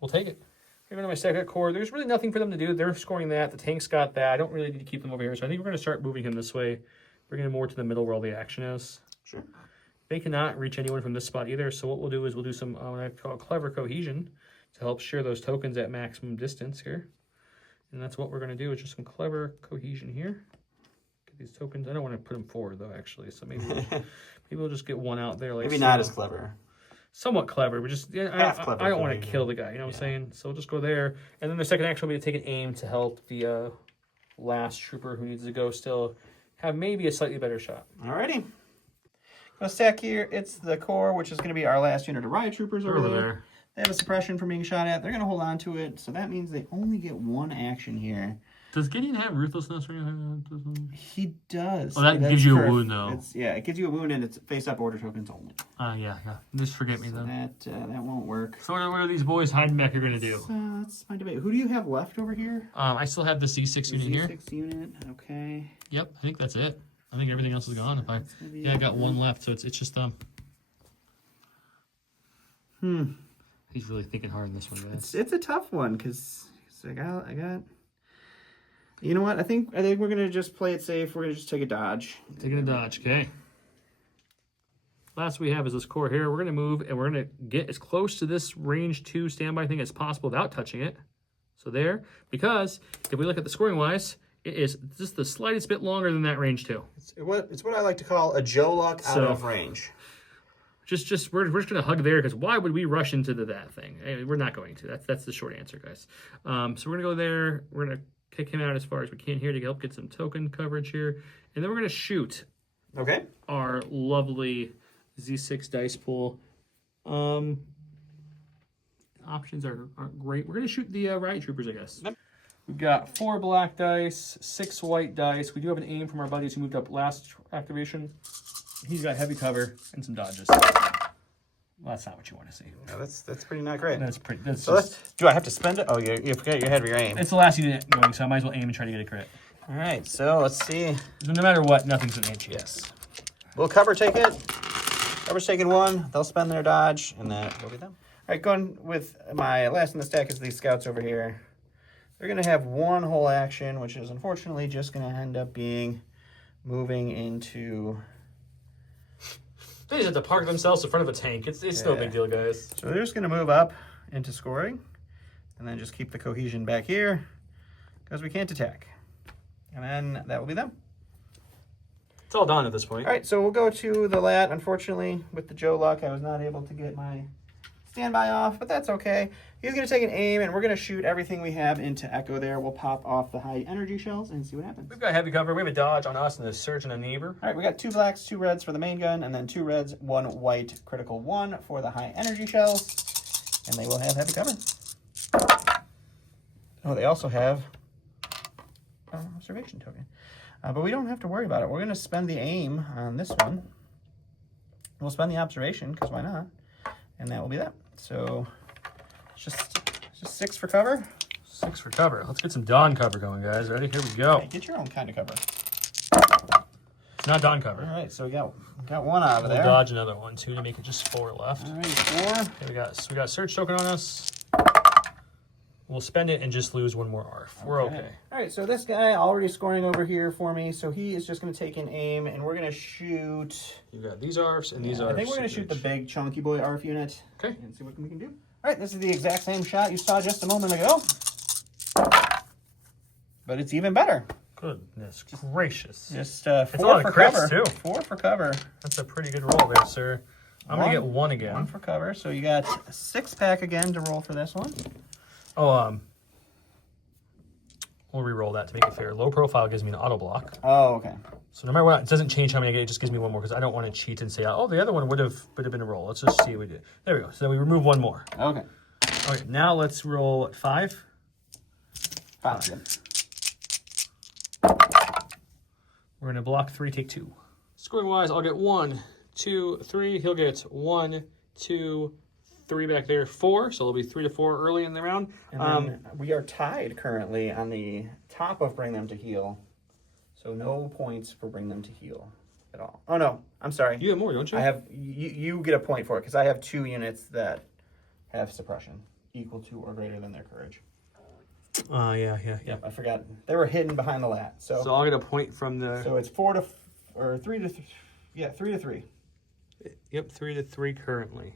We'll take it. Here go to my second core. There's really nothing for them to do. They're scoring that. The tank's got that. I don't really need to keep them over here. So I think we're going to start moving him this way, bringing him more to the middle where all the action is. Sure. They cannot reach anyone from this spot either. So what we'll do is we'll do some what I call clever cohesion to help share those tokens at maximum distance here. And that's what we're going to do, is just some clever cohesion here. Get these tokens. I don't want to put them forward, though, actually. So maybe we'll just get 1 out there. Like Maybe not as clever. Somewhat clever, but just Half clever I don't want to cohesion. kill the guy. You know what I'm saying? So we'll just go there. And then the second action will be to take an aim to help the last trooper who needs to go still have maybe a slightly better shot. Alrighty. Go stack here. It's the core, which is going to be our last unit of riot troopers over there. They have a suppression from being shot at. They're going to hold on to it. So that means they only get 1 action here. Does Gideon have ruthlessness or anything? He does. Oh, that gives you a wound, though. Yeah, it gives you a wound, and it's face-up order tokens only. Yeah. Just forget me, So though. that won't work. So what are these boys hiding back here going to do? So that's my debate. Who do you have left over here? I still have the Z6 unit here. Z6 unit, okay. Yep, I think that's it. I think everything else is gone. I got 1 left, so it's just He's really thinking hard in this one, guys. It's a tough one because I got. You know what? I think we're gonna just play it safe. We're gonna just take a dodge. Taking a dodge, okay. Last we have is this core here. We're gonna move and we're gonna get as close to this range 2 standby thing as possible without touching it. So there, because if we look at the scoring wise, it is just the slightest bit longer than that range 2. It's what I like to call a Joe Luck out of range. We're just gonna hug there because why would we rush into that thing? We're not going to. That's the short answer, guys. So we're gonna go there. We're gonna kick him out as far as we can here to help get some token coverage here, and then we're gonna shoot. Okay. Our lovely Z6 dice pool. Options aren't great. We're gonna shoot the riot troopers, I guess. Yep. We've got 4 black dice, 6 white dice. We do have an aim from our buddies who moved up last activation. He's got heavy cover and some dodges. Well, that's not what you want to see. No, that's pretty not great. That's pretty. That's So just, do I have to spend it? Oh, you forget you had your aim. it's the last unit going, so I might as well aim and try to get a crit. All right, so let's see. No matter what, nothing's gonna hit you. Yes. Will cover take it? Cover's taking one. They'll spend their dodge, and that will be them. All right, going with my last in the stack is these scouts over here. They're going to have one whole action, which is unfortunately just going to end up being moving into... They just have to park themselves in front of a tank. It's no big deal, guys. So they're just going to move up into scoring, and then just keep the cohesion back here, because we can't attack. And then that will be them. It's all done at this point. All right, so we'll go to the lat. Unfortunately, with the Joe luck, I was not able to get my standby off, but that's okay. He's going to take an aim, and we're going to shoot everything we have into Echo there. We'll pop off the high energy shells and see what happens. We've got heavy cover. We have a dodge on us and a surge and a neighbor. All right, we got 2 blacks, 2 reds for the main gun, and then 2 reds, 1 white, critical 1 for the high energy shells, and they will have heavy cover. Oh, they also have an observation token. But we don't have to worry about it. We're going to spend the aim on this one. We'll spend the observation, because why not? And that will be that. So it's just 6 for cover. 6 for cover. Let's get some dawn cover going, guys. Ready? Here we go. Hey, get your own kind of cover. It's not dawn cover. All right, so we got one out of We'll there. dodge another one, too, to make it just 4 left. All right, 4. Okay, we got surge token on us. We'll spend it and just lose 1 more ARF. We're okay. All right, so this guy already scoring over here for me, so he is just going to take an aim, and we're going to shoot... You've got these ARFs and these ARFs. I think we're going to shoot the big chunky boy ARF unit. Okay. And see what we can do. All right, this is the exact same shot you saw just a moment ago. But it's even better. Goodness gracious. Just It's a 4 lot for of crits, cover. too. 4 for cover. That's a pretty good roll there, sir. I'm going to get 1 again. 1 for cover, so you got a 6-pack again to roll for this one. Oh, we'll re-roll that to make it fair. Low profile gives me an auto block. Oh, okay. So no matter what, it doesn't change how many I get. It just gives me 1 more because I don't want to cheat and say, oh, the other one would have been a roll. Let's just see what we did. There we go. So we remove 1 more. Okay. Okay, now let's roll 5. 5. Yep. We're going to block 3, take 2. Scoring wise, I'll get 1, 2, 3. He'll get 1, 2, 3 back there, 4. So it'll be 3 to 4 early in the round. And then we are tied currently on the top of Bring Them to Heal. So no points for Bring Them to Heal at all. Oh, no. I'm sorry. You have more, don't you? I have... You get a point for it because I have 2 units that have suppression equal to or greater than their courage. Yeah. Yep, I forgot. They were hidden behind the lat. So I'll get a point from the... So it's 4 to... Or 3 to... Yeah, 3 to 3. Yep, 3 to 3 currently.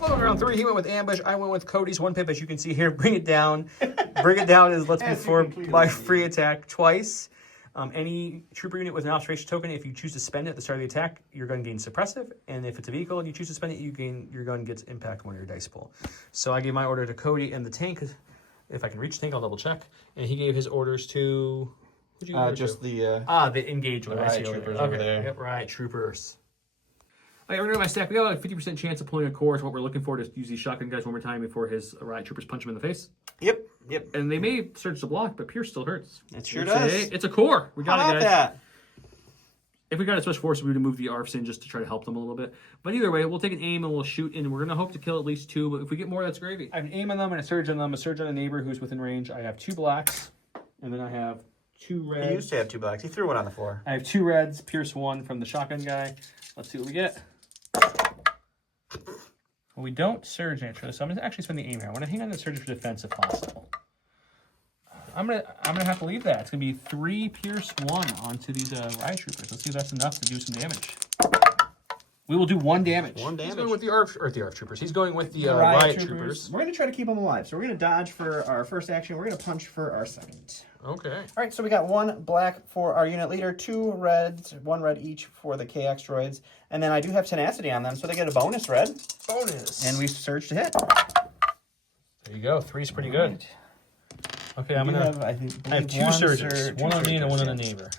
Well, round 3, he went with ambush. I went with Cody's 1 pip, as you can see here. Bring it down. Bring it down is lets me perform my free attack twice. Any trooper unit with an observation token, if you choose to spend it at the start of the attack, your gun gains suppressive. And if it's a vehicle and you choose to spend it, your gun gets impact 1 of your dice pool. So I gave my order to Cody and the tank. If I can reach the tank, I'll double check. And he gave his orders to... Just the... the engage one. the I see riot over troopers there. over there. Yep, right, troopers. All right, we're going to my stack. We got a 50% chance of pulling a core is what we're looking for to use these shotgun guys 1 more time before his riot troopers punch him in the face. Yep. And they may search the block, but Pierce still hurts. It sure does. It's a core. We got How it, about guys. that? If we got a special force, we would move the ARFs in just to try to help them a little bit. But either way, we'll take an aim and we'll shoot, and we're going to hope to kill at least 2. But if we get more, that's gravy. I have an aim on them and a surge on them, a surge on a neighbor who's within range. I have 2 blacks, and then I have 2 reds. He used to have 2 blacks. He threw 1 on the floor. I have 2 reds, Pierce 1 from the shotgun guy. Let's see what we get. Well, we don't surge naturally, so I'm going to actually spend the aim here. I want to hang on to surge for defense if possible. I'm gonna have to leave that. It's gonna be 3 Pierce 1 onto these riot troopers. Let's see if that's enough to do some damage. We will do 1 damage. 1 damage. He's going with the ARF troopers. He's going with the riot troopers. We're going to try to keep them alive. So we're going to dodge for our first action. We're going to punch for our second. Okay. All right, so we got 1 black for our unit leader, 2 reds, 1 red each for the KX droids. And then I do have tenacity on them, so they get a bonus red. Bonus. And we surge to hit. There you go. 3's pretty good. Right. Okay, I have 2 surges. 1 on me and 1 on the neighbor.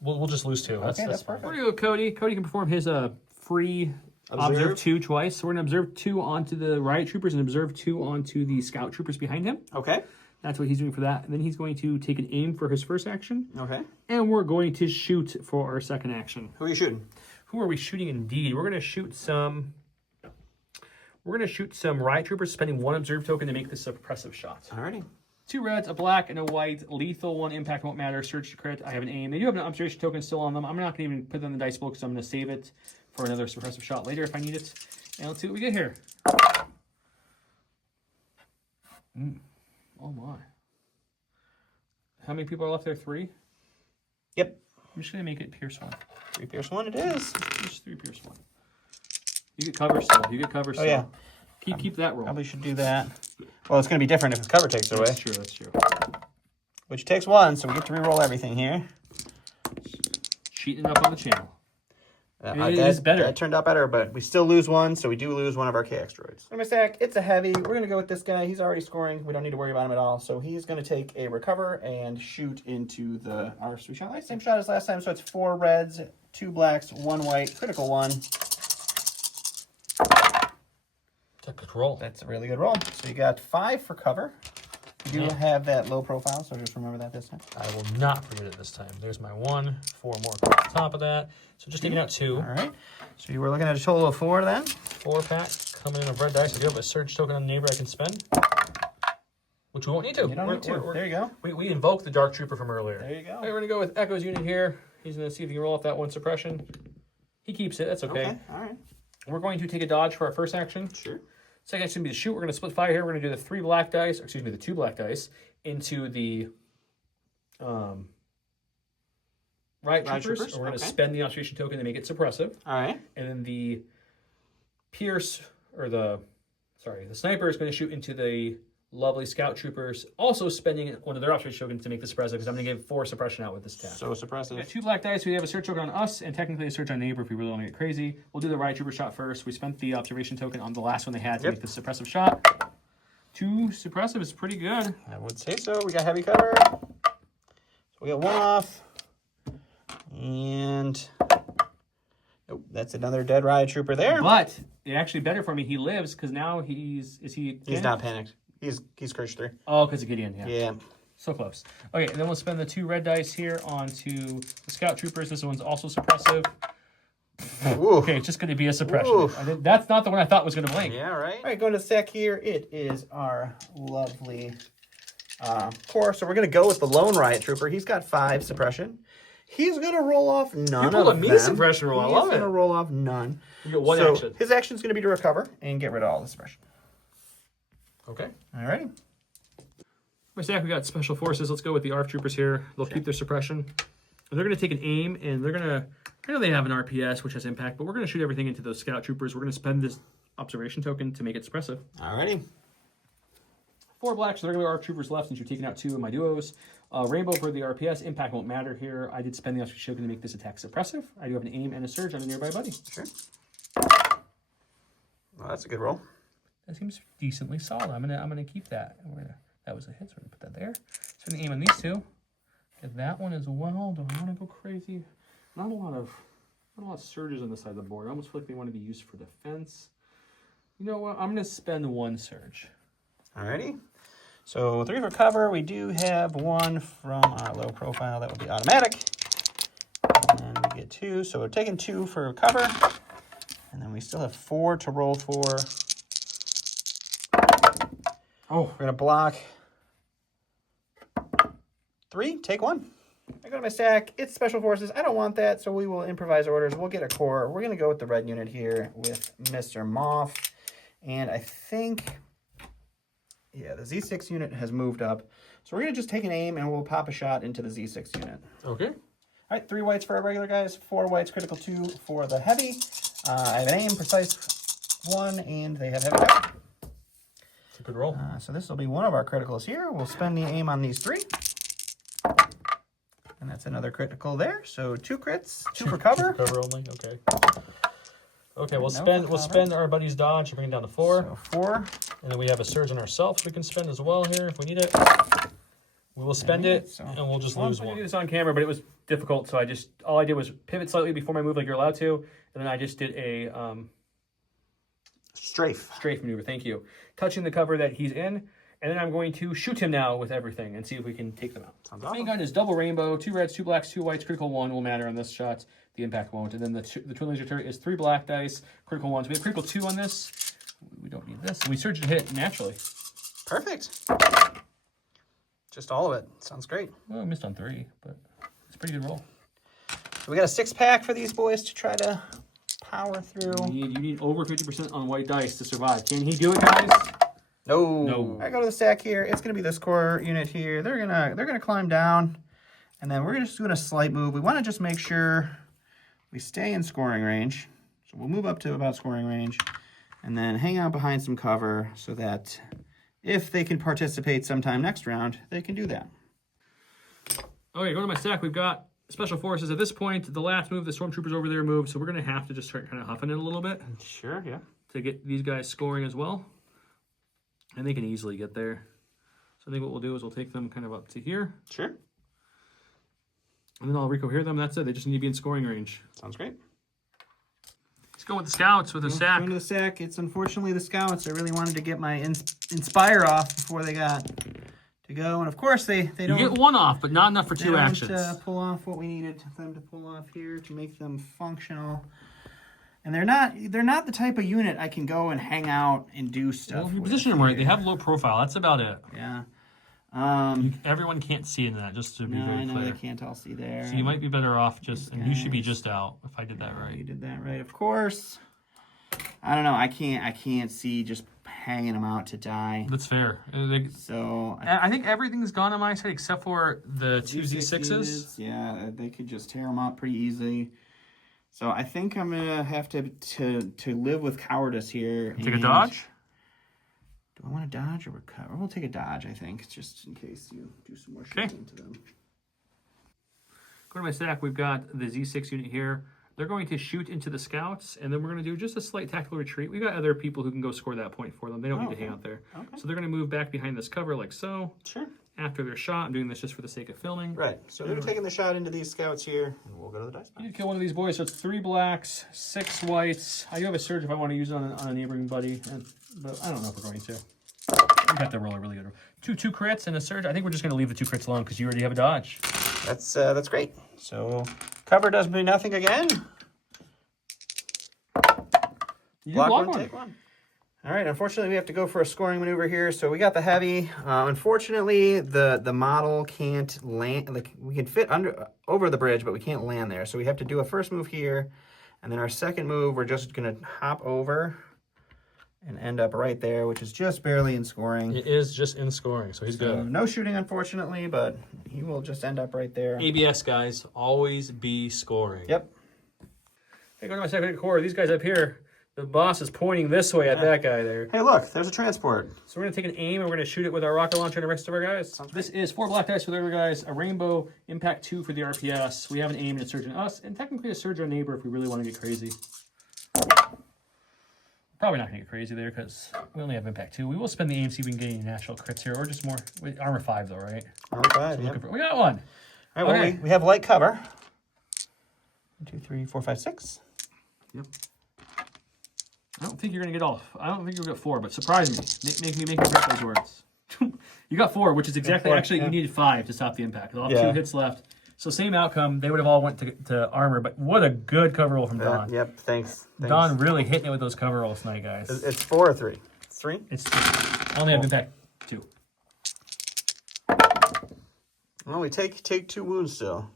We'll just lose 2. Okay, that's perfect. We're gonna go Cody. Cody can perform his free observe 2 twice. So we're gonna observe 2 onto the riot troopers and observe 2 onto the scout troopers behind him. Okay. That's what he's doing for that. And then he's going to take an aim for his first action. Okay. And we're going to shoot for our second action. Who are you shooting? Who are we shooting indeed? We're going to shoot some... We're going to shoot some riot troopers, spending 1 observe token to make this a suppressive shot. Alrighty. 2 reds, a black, and a white. Lethal, 1 impact won't matter. Surge to crit. I have an aim. They do have an observation token still on them. I'm not going to even put them in the dice pool because I'm going to save it for another suppressive shot later if I need it. And let's see what we get here. Oh my. How many people are left there? 3? Yep. I'm just going to make it Pierce 1. 3 Pierce 1 it is. Just 3 Pierce 1. You get cover still. You get cover still. Oh, yeah. Keep that roll. Probably should do that. Well, it's going to be different if his cover takes away. That's true, that's true. Which takes 1, so we get to re-roll everything here. Cheating up on the channel. It is better. That turned out better, but we still lose 1, so we do lose 1 of our KX droids. On my stack, it's a heavy. We're going to go with this guy. He's already scoring. We don't need to worry about him at all. So he's going to take a recover and shoot into our sweet shot. Same shot as last time, so it's 4 reds, 2 blacks, 1 white, critical 1. That's a good roll. That's a really good roll. So you got 5 for cover. You do have that low profile, so just remember that this time. I will not forget it this time. There's my 1, 4 more on top of that. So just taking out 2. All right. So you were looking at a total of 4 then? 4 pack coming in of red dice. I do have a surge token on the neighbor I can spend, which we won't need to. You don't need to. There you go. We invoked the Dark Trooper from earlier. There you go. All right, we're going to go with Echo's unit here. He's going to see if he can roll off that 1 suppression. He keeps it. That's okay. All right. We're going to take a dodge for our first action. Sure. Second action is going to be the shoot. We're going to split fire here. We're going to do the 3 black dice, or excuse me, the 2 black dice into the riot troopers. And we're going to spend the observation token to make it suppressive. All right. And then the pierce, or the sniper is going to shoot into the lovely scout troopers, also spending one of their observation tokens to make the suppressive, because I'm going to give 4 suppression out with this attack. So suppressive. We got 2 black dice. We have a search token on us, and technically a search on neighbor if we really want to get crazy. We'll do the riot trooper shot first. We spent the observation token on the last one they had to make the suppressive shot. 2 suppressive is pretty good. I would say so. We got heavy cover. So we got 1 off. And nope, that's another dead riot trooper there. But it actually better for me. He lives because now he's not panicked. He's Courage 3. Oh, because of Gideon, yeah. Yeah. So close. Okay, and then we'll spend the 2 red dice here onto the scout troopers. This one's also suppressive. Ooh. Okay, it's just going to be a suppression. That's not the one I thought was going to blink. Yeah, right. All right, going to the stack here. It is our lovely core. So we're going to go with the lone riot trooper. He's got 5 suppression. He's going to roll off none of them. You pulled a me suppression roll. I love it. He's going to roll off none. You get 1 so action. His action is going to be to recover and get rid of all the suppression. Okay. All righty. My stack, we got special forces. Let's go with the ARF troopers here. They'll keep their suppression. And they're going to take an aim, and they're going to... I know they have an RPS, which has impact, but we're going to shoot everything into those scout troopers. We're going to spend this observation token to make it suppressive. All righty. 4 blacks, so they're going to be ARF troopers left since you're taking out 2 of my duos. Rainbow for the RPS. Impact won't matter here. I did spend the observation token to make this attack suppressive. I do have an aim and a surge on a nearby buddy. Sure. Well, that's a good roll. That seems decently solid. I'm gonna keep that. That was a hit, so we're gonna put that there. So I'm gonna aim on these 2. Get that one as well. Don't want to go crazy. Not a lot of surges on this side of the board. I almost feel like they want to be used for defense. You know what? I'm gonna spend 1 surge. Alrighty. So 3 for cover. We do have 1 from our low profile. That will be automatic. And we get 2. So we're taking 2 for cover. And then we still have 4 to roll for. Oh, we're going to block 3. Take 1. I go to my stack. It's special forces. I don't want that, so we will improvise orders. We'll get a core. We're going to go with the red unit here with Mr. Moff. And I think... yeah, the Z6 unit has moved up. So we're going to just take an aim and we'll pop a shot into the Z6 unit. Okay. All right, 3 whites for our regular guys, 4 whites, critical 2 for the heavy. I have an aim, precise 1, and they have heavy cover. It's a good roll. So this will be one of our criticals here. We'll spend the aim on these 3. And that's another critical there. So 2 crits, 2 for cover. 2 for cover only, okay. Okay, we'll spend our buddy's dodge to bring it down to 4. So 4. And then we have a surge on ourselves we can spend as well here if we need it. We will spend it, and we'll just lose 1. I did this on camera, but it was difficult, so all I did was pivot slightly before my move like you're allowed to, and then I just did a strafe maneuver, thank you. Touching the cover that he's in, And then I'm going to shoot him now with everything and see if we can take them out. Sounds Main awesome. gun is double rainbow, 2 reds, 2 blacks, 2 whites. Critical 1 will matter on this shot. The impact won't. And then the twin laser turret is 3 black dice, critical 1. So we have critical 2 on this. We don't need this. And we surge to hit naturally. Perfect. Just all of it. Sounds great. Well, I missed on 3, but it's a pretty good roll. So we got a 6-pack for these boys to try to power through. You need over 50% on white dice to survive. Can he do it, guys? No. I go to the stack here. It's gonna be this core unit here. They're gonna climb down, and then we're just doing a slight move. We want to just make sure we stay in scoring range. So we'll move up to about scoring range, and then hang out behind some cover so that if they can participate sometime next round, they can do that. Okay, go to my stack. We've got special forces. At this point, the last move, the stormtroopers over there move, so we're gonna have to just start kind of huffing it a little bit Sure. Yeah. to get these guys scoring as well. And they can easily get there. So I think what we'll do is we'll take them kind of up to here. Sure. And then I'll recohere them. That's it. They just need to be in scoring range. Sounds great. Let's go with the scouts with a sack. Going to the sack. It's unfortunately the scouts. I really wanted to get my inspire off before they got to go, and of course they You don't. get 1 off, but not enough for 2 actions. Pull off what we needed them to pull off here to make them functional. And they're not the type of unit I can go and hang out and do stuff. Well, if you with position them right, here. they have low profile. That's about it. Yeah. Everyone can't see in that, just to be No, very I know clear. they can't all see there. So you might be better off just, and you should be just out if I did that You right. did that right, of course. I don't know. I can't see just hanging them out to die. That's fair. So I think everything's gone on my side except for the 2 Z6s. units, yeah, they could just tear them out pretty easily. So I think I'm gonna have to live with cowardice here. Take a dodge? Do I want to dodge or recover? We'll take a dodge, I think, just in case you do some more shooting into them. Go to my stack. We've got the Z6 unit here. They're going to shoot into the scouts, and then we're going to do just a slight tactical retreat. We've got other people who can go score that point for them. They don't need to hang out there. Okay. So they're going to move back behind this cover like so. Sure. After their shot, I'm doing this just for the sake of filming. Right. So they're taking the shot into these scouts here, and we'll go to the dice You box. need to kill one of these boys, so it's 3 blacks, 6 whites. I do have a surge if I want to use it on a neighboring buddy, but I don't know if we're going to. We got to roll a really good roll. 2 crits and a surge. I think we're just going to leave the 2 crits alone because you already have a dodge. That's great. So cover does me nothing again. You Block block one, one. take one. All right, unfortunately, we have to go for a scoring maneuver here. So we got the heavy. Unfortunately, the model can't land. Like, we can fit over the bridge, but we can't land there. So we have to do a first move here. And then our second move, we're just going to hop over and end up right there, which is just barely in scoring. It is just in scoring, so he's good. No shooting, unfortunately, but he will just end up right there. ABS, guys, always be scoring. Yep. Hey, go to my second core. These guys up here, the boss is pointing this way at that guy there. Hey, look, there's a transport. So we're going to take an aim and we're going to shoot it with our rocket launcher and the rest of our guys. This is 4 black dice for the other guys, a rainbow, impact 2 for the RPS. We have an aim and a surge on us, and technically a surge on neighbor if we really want to get crazy. Probably not going to get crazy there because we only have impact 2. We will spend the aim, see if we can get any natural crits here, or just more. Armor 5 though, right? Armor 5, yeah. We got one. All right, well, Okay. we have light cover. 1, 2, 3, 4, 5, 6. Yep. I don't think you're going to get all. I don't think you'll get 4, but surprise me. Make me regret those words. You got 4, which is exactly, 4, actually, yeah. you needed 5 to stop the impact. I'll have Yeah. 2 hits left. So same outcome. They would have all went to armor, but what a good cover roll from Don. Yep, thanks. Don really hitting it with those cover rolls tonight, guys. It's 4 or 3? It's 3? It's I only have impact 2. Well, we take 2 wounds still.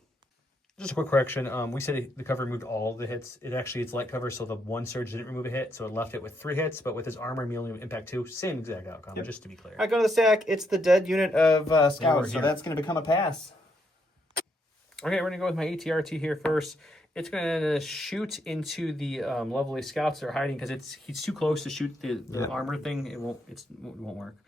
Just a quick correction. We said the cover removed all the hits. It's light cover, so the 1 surge didn't remove a hit, so it left it with 3 hits. But with his armor, we only have impact 2. Same exact outcome, just to be clear. All right, go to the stack. It's the dead unit of scouts, so here. that's going to become a pass. Okay, we're gonna go with my ATRT here first. It's gonna shoot into the lovely scouts that are hiding because he's too close to shoot the armor thing. It won't work.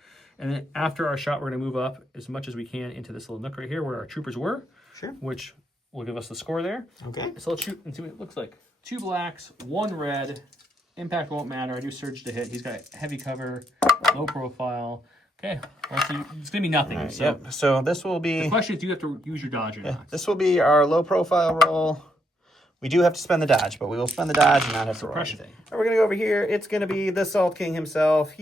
And then after our shot, we're gonna move up as much as we can into this little nook right here where our troopers were. Sure. Which will give us the score there. Okay. So let's shoot and see what it looks like. 2 blacks, 1 red. Impact won't matter. I do surge to hit. He's got heavy cover, low profile. Okay, well, so it's going to be nothing. Right, so yep. So this will be... the question is, do you have to use your dodge or not? This will be our low profile roll. We do have to spend the dodge, but we will spend the dodge and not have to roll Suppression. anything. All right, we're going to go over here. It's going to be the Salt King himself.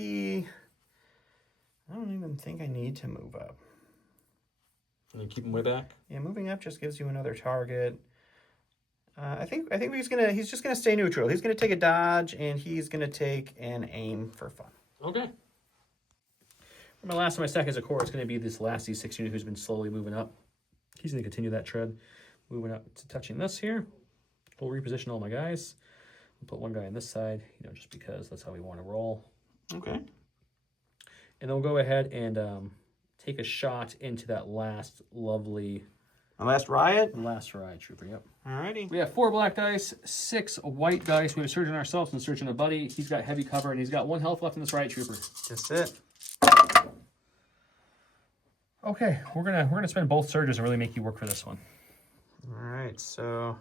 I don't even think I need to move up. And then keep him way back. Yeah, moving up just gives you another target. I think he's just gonna stay neutral. He's gonna take a dodge and he's gonna take an aim for fun. Okay. My last of my stack is a core. It's going to be this last D6 unit who's been slowly moving up. He's going to continue that tread, moving up to touching this here. We'll reposition all my guys. We'll put one guy on this side, just because that's how we want to roll. Okay. And then we'll go ahead and take a shot into that last lovely... My last riot? Last riot trooper, yep. Alrighty. We have 4 black dice, 6 white dice. We have a surgeon ourselves and a surgeon a buddy. He's got heavy cover, and he's got 1 health left in this riot trooper. Just it. Okay, we're gonna spend both surges and really make you work for this one. Alright, so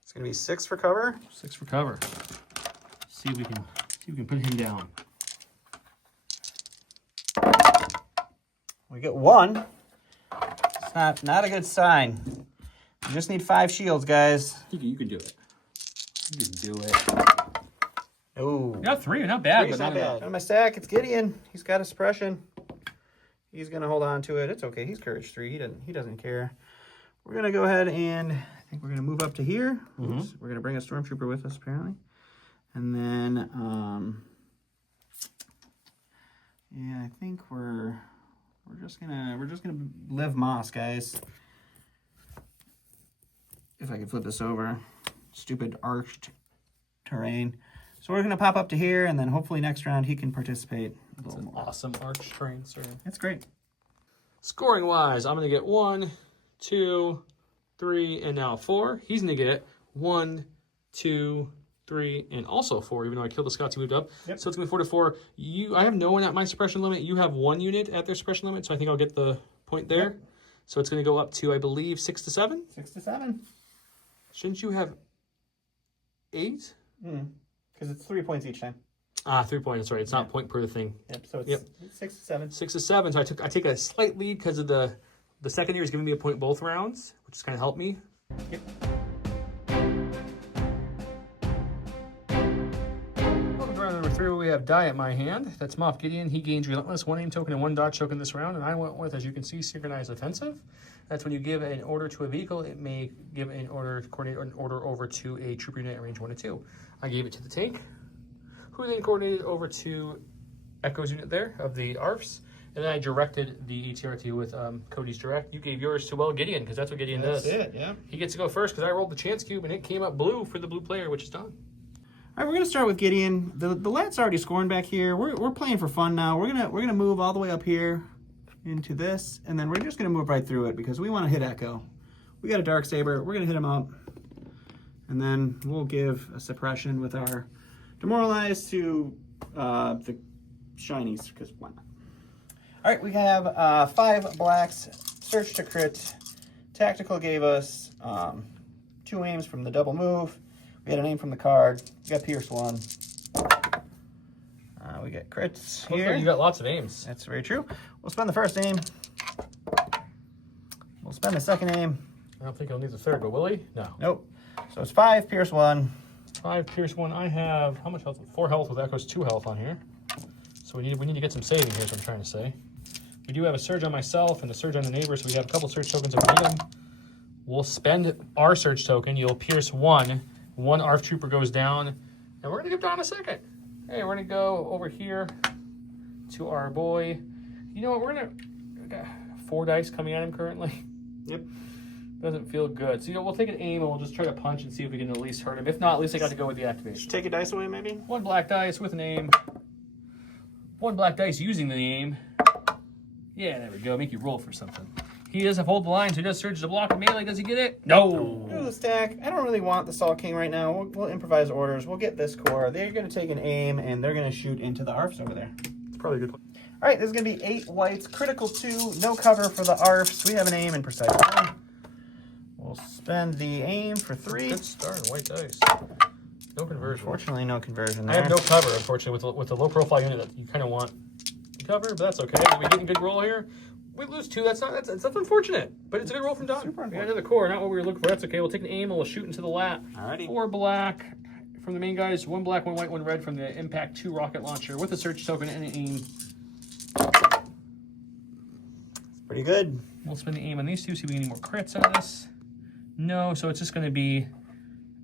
it's gonna be 6 for cover. 6 for cover. See if we can put him down. We get 1. It's not a good sign. You just need 5 shields, guys. You can do it. You can do it. Oh. You got 3, not bad. Three's not bad. On my stack, it's Gideon. He's got a suppression. He's gonna hold on to it. It's okay. He's courage 3. He doesn't care. We're gonna go ahead and I think we're gonna move up to here. Oops. We're gonna bring a stormtrooper with us apparently, and then yeah, I think we're just gonna live Moss, guys. If I can flip this over, stupid arched terrain. So we're gonna pop up to here, and then hopefully next round he can participate. That's an awesome arch train, sir. That's great. Scoring wise, I'm going to get 1, 2, 3, and now 4. He's going to get 1, 2, 3, and also 4, even though I killed the Scots who moved up. Yep. So it's going to be 4 to 4. I have no one at my suppression limit. You have 1 unit at their suppression limit, so I think I'll get the point there. Yep. So it's going to go up to, I believe, 6 to 7? 6 to 7. Shouldn't you have 8? Because it's 3 points each time. 3 points, right. It's not point per the thing. Yep, so it's 6 to 7. 6 to 7, so I take a slight lead because of the second year is giving me a point both rounds, which is kind of helped me. Yep. Welcome to round number 3, where we have die at my hand. That's Moff Gideon. He gains Relentless, 1 aim token and 1 dodge token this round, and I went with, as you can see, Synchronized Offensive. That's when you give an order to a vehicle, it may give an order, coordinate an order over to a trooper unit at range 1 to 2. I gave it to the tank, who then coordinated over to Echo's unit there of the ARFs, and then I directed the ATRT with Cody's direct. You gave yours to, Gideon, because that's what Gideon does. That's it, yeah. He gets to go first because I rolled the chance cube, and it came up blue for the blue player, which is done. All right, we're gonna start with Gideon. The lad's already scoring back here. We're playing for fun now. We're gonna move all the way up here into this, and then we're just gonna move right through it because we want to hit Echo. We got a dark saber. We're gonna hit him up, and then we'll give a suppression with our demoralized to the shinies, because why not? All right, we have 5 blacks. Search to crit. Tactical gave us 2 aims from the double move. We had an aim from the card. We got Pierce 1. We get crits here. You got lots of aims. That's very true. We'll spend the first aim. We'll spend the second aim. I don't think he'll need the third, but will he? No. Nope. So it's 5, Pierce 1. 5, Pierce 1. I have, how much health? 4 health with Echo's 2 health on here. So we need to get some saving here, is what I'm trying to say. We do have a surge on myself and a surge on the neighbor, so we have a couple surge tokens if we need them. We'll spend our surge token. You'll Pierce 1. 1 ARF trooper goes down, and we're going to give Don a second. Hey, we're going to go over here to our boy. You know what? We got 4 dice coming at him currently. Yep. Doesn't feel good. So, we'll take an aim and we'll just try to punch and see if we can at least hurt him. If not, at least I got to go with the activation. Should take a dice away, maybe? 1 black dice with an aim. 1 black dice using the aim. Yeah, there we go. Make you roll for something. He does hold the line, so he does surge to block the melee. Does he get it? No. Do the stack. I don't really want the Salt King right now. We'll improvise orders. We'll get this core. They're going to take an aim, and they're going to shoot into the ARFs over there. It's probably a good one. All right, this is going to be 8 whites. Critical 2. No cover for the ARFs. We have an aim and precise 1. We'll spend the aim for 3. Good start, white dice. No conversion. Unfortunately, no conversion I there. have no cover, unfortunately, with the low profile unit that you kind of want to cover, but that's okay. Are we getting a good roll here? We lose 2. That's unfortunate, but it's a good roll from Don. Super We got another core, not what we were looking for. That's okay. We'll take an aim and we'll shoot into the lap. Alrighty. 4 black from the main guys, 1 black, 1 white, 1 red from the Impact 2 rocket launcher with a search token and an aim. Pretty good. We'll spend the aim on these two, see if we get any more crits out of this. No, so it's just going to be...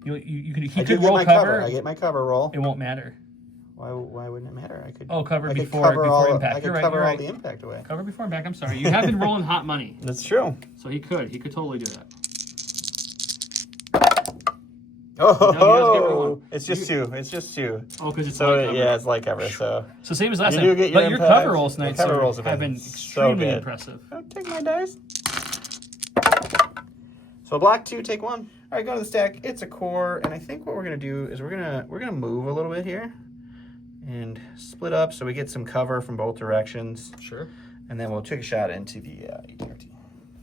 He could roll cover. I get my cover roll. It won't matter. Why wouldn't it matter? I could. Cover I before impact. I could cover all the impact away. Cover before impact. I'm sorry. You have been rolling hot money. That's true. So he could totally do that. Oh, it's just two. It's just two. Oh, because it's so light cover. Yeah, it's light cover. So same as last you time. do get your but impact. Your cover rolls tonight have been so extremely good. impressive. Oh, take my dice. So block 2, take 1. All right, go to the stack. It's a core, and I think what we're gonna do is we're gonna move a little bit here, and split up so we get some cover from both directions. Sure. And then we'll take a shot into the ATRT.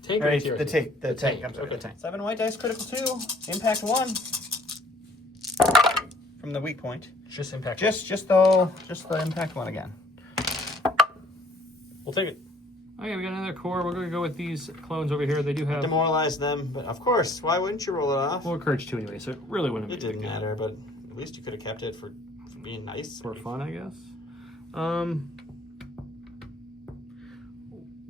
Tank right, or the tank. The tank. I'm sorry, Okay. the tank. 7 white dice, critical 2, impact 1. From the weak point. Just impact. Just the impact 1 again. We'll take it. Okay, we got another core. We're going to go with these clones over here. They do have... Demoralize them, but of course, why wouldn't you roll it off? Well, courage 2 anyway, so it really wouldn't It be a didn't big deal. matter, but at least you could have kept it for being nice. For fun, I guess.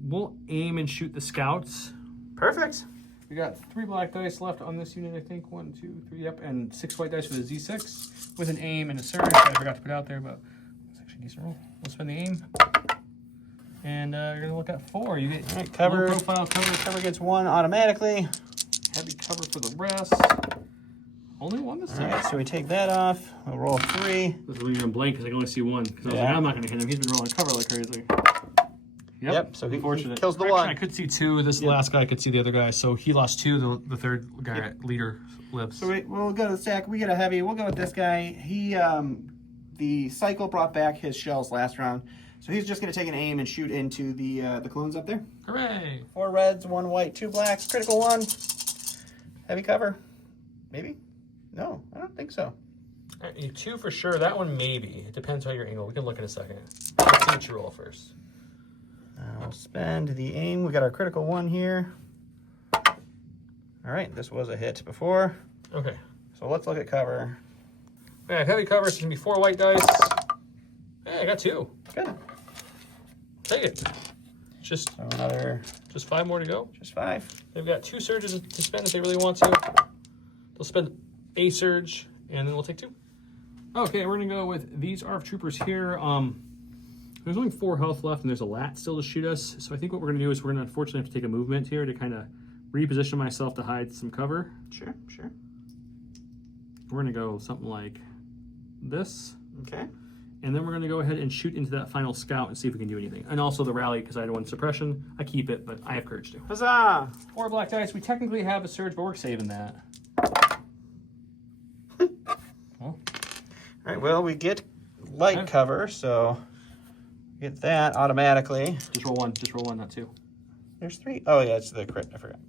We'll aim and shoot the scouts. Perfect. We got 3 black dice left on this unit, I think. 1, 2, 3, yep, and 6 white dice for the Z6 with an aim and a surge. I forgot to put out there, but it's actually a decent roll. We'll spend the aim. And you're gonna look at 4. You get right, cover. low profile cover. Cover gets 1 automatically. Heavy cover for the rest. Only 1 this time. All right, so we take that off. We'll roll 3. This is leaving him blank because I can only see 1. Because I was like, I'm not gonna hit him. He's been rolling cover like crazy. Yep, so he kills the Actually, 1. I could see 2. This last guy, I could see the other guy. So he lost 2. The third guy, leader, lives. So we'll go to the stack. We get a heavy. We'll go with this guy. He, the cycle brought back his shells last round. So he's just going to take an aim and shoot into the clones up there. Hooray! 4 reds, 1 white, 2 blacks, critical 1. Heavy cover. Maybe? No, I don't think so. All right, 2 for sure. That one maybe. It depends on your angle. We can look in a second. Let's see what you roll first. We'll spend the aim. We got our critical 1 here. All right, this was a hit before. Okay. So let's look at cover. Yeah, heavy cover. It's going to be 4 white dice. Hey, I got 2. Good. Take it. Just 5 more to go. Just 5. They've got 2 surges to spend if they really want to. They'll spend a surge, and then we'll take 2. Okay, we're going to go with these ARF troopers here. There's only 4 health left, and there's a lat still to shoot us. So I think what we're going to do is we're going to unfortunately have to take a movement here to kind of reposition myself to hide some cover. Sure. We're going to go something like this. Okay. And then we're going to go ahead and shoot into that final scout and see if we can do anything. And also the rally, because I had 1 suppression. I keep it, but I have courage too. Huzzah! 4 black dice. We technically have a surge, but we're saving that. All right, well, we get light cover, so get that automatically. Just roll 1. Just roll 1, not 2. There's 3. Oh, yeah, it's the crit. I forgot.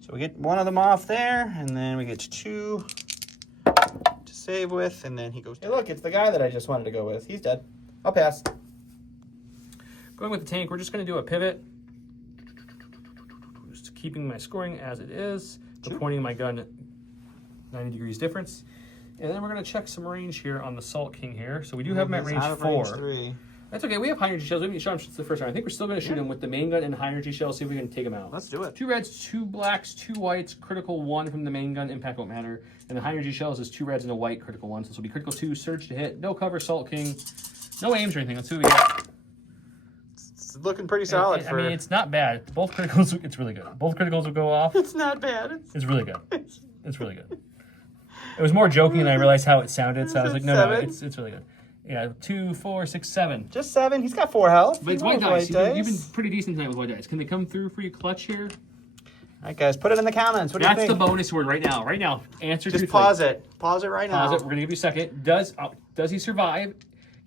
So we get 1 of them off there, and then we get 2 to save with, and then he goes. Hey, look, it's the guy that I just wanted to go with. He's dead. I'll pass. Going with the tank, we're just going to do a pivot. Just keeping my scoring as it is, but pointing my gun at 90 degrees difference. And then we're going to check some range here on the Salt King here. So we do have him at range 4. 3. That's okay. We have high energy shells. We haven't shot him since the first round. I think we're still going to shoot him with the main gun and high energy shells, see if we can take him out. Let's do it. 2 reds, 2 blacks, 2 whites, critical 1 from the main gun, impact won't matter. And the high energy shells is 2 reds and a white, critical 1. So this will be critical 2, surge to hit, no cover, Salt King, no aims or anything. Let's see what we get. It's looking pretty solid I mean, it's not bad. Both criticals, it's really good. Both criticals will go off. It's not bad. It's really good. It's really good. It was more joking, and I realized how it sounded, so I was like, no, it's really good. Yeah, 2, 4, 6, 7. Just 7. He's got 4 health. But it's white dice. You've been pretty decent tonight with white dice. Can they come through for you clutch here? All right, guys, put it in the comments. What do you think? That's the bonus word right now. Right now. Answer Just truthfully. pause it. Pause it right now. Pause it. We're going to give you a second. Does he survive?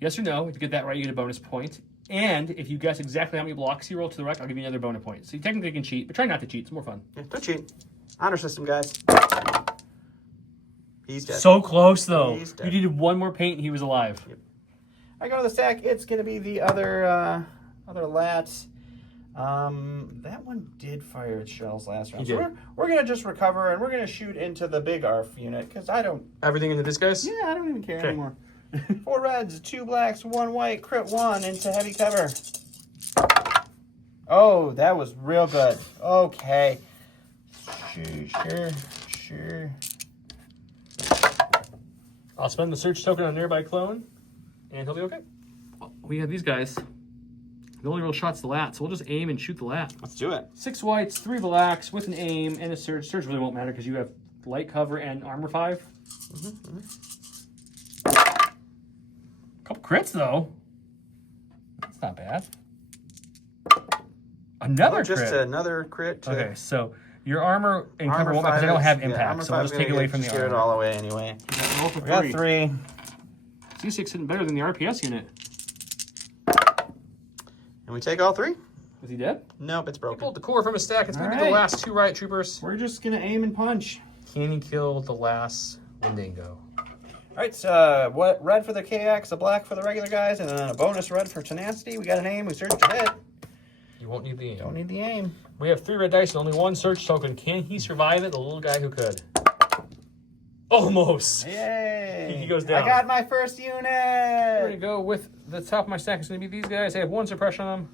Yes or no? If you get that right, you get a bonus point. And if you guess exactly how many blocks you roll to the right, I'll give you another bonus point. So you technically can cheat, but try not to cheat. It's more fun. Yeah, don't cheat. Honor system, guys. He's dead. So close, though. He's dead. You needed 1 more paint and he was alive. Yep. I go to the stack. It's going to be the other lats. That one did fire its shells last round. So we're going to just recover, and we're going to shoot into the big ARF unit, because I don't... Everything into this, guys? Yeah, I don't even care anymore. 4 reds, 2 blacks, 1 white, crit 1 into heavy cover. Oh, that was real good. Okay. Sure. I'll spend the search token on nearby clone, and he'll be okay. We have these guys. The only real shot's the lat, so we'll just aim and shoot the lat. Let's do it. 6 whites, 3 blacks, with an aim and a surge. Surge really won't matter because you have light cover and armor 5. Couple crits though. That's not bad. Another just crit. another crit. Okay, so your armor and Armor cover won't matter because 5 I don't have is- impact, armor so we'll 5 just take it away from the scared armor. all away anyway. Roll for We got 3. 3. C6 isn't better than the RPS unit. And we take all 3? Is he dead? Nope, it's He broken. pulled the core from his stack. It's going to be the Alright. last 2 riot troopers. We're just gonna aim and punch. Can he kill the last Wendigo? All right, so what red for the KX, a black for the regular guys, and then a bonus red for tenacity. We got an aim. We search to hit. You won't need the aim. Don't need the aim. We have 3 red dice and only 1 search token. Can he survive it? The little guy who could. Almost. Yay! He goes down. I got my first We're going to unit. go with the top of my stack. It's going to be these guys. I have 1 suppression on them.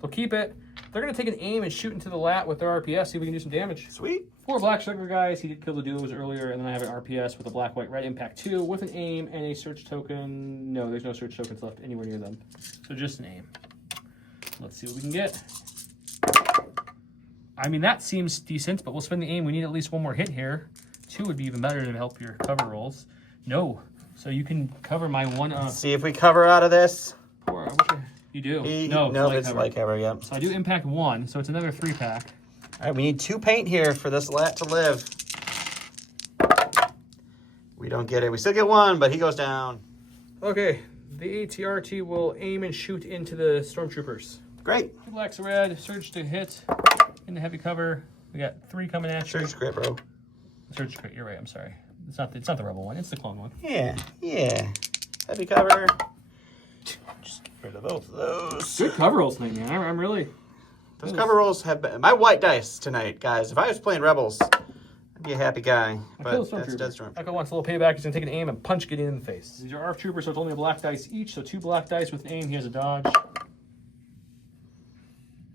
They'll keep it. They're going to take an aim and shoot into the lat with their RPS, see if we can do some damage. Sweet. 4 black sugar guys. He did kill the duos earlier, and then I have an RPS with a black, white, red impact 2 with an aim and a search token. No, there's no search tokens left anywhere near them. So just an aim. Let's see what we can get. I mean, that seems decent, but we'll spend the aim. We need at least 1 more hit here. 2 would be even better to help your cover rolls. No. So you can cover my 1. Let's see if we cover out of this. 4. You do. No, it's light cover, yep. So I do impact 1, so it's another 3-pack. All right, we need 2 paint here for this lat to live. We don't get it. We still get 1, but he goes down. Okay, the ATRT will aim and shoot into the stormtroopers. Great. 2 blacks, red, surge to hit in the heavy cover. We got 3 coming at you. Surge crit, bro. Surge crit. You're right. I'm sorry. It's not the rebel one. It's the clone one. Yeah. Heavy cover. Just get rid of both of those. Good cover rolls tonight, man. I'm really. Those cover rolls have been my white dice tonight, guys. If I was playing Rebels, I'd be a happy guy. But that's Dead Storm. Echo wants a little payback. He's gonna take an aim and punch Gideon in the face. These are ARF troopers, so it's only a black dice each. So 2 black dice with an aim. He has a dodge.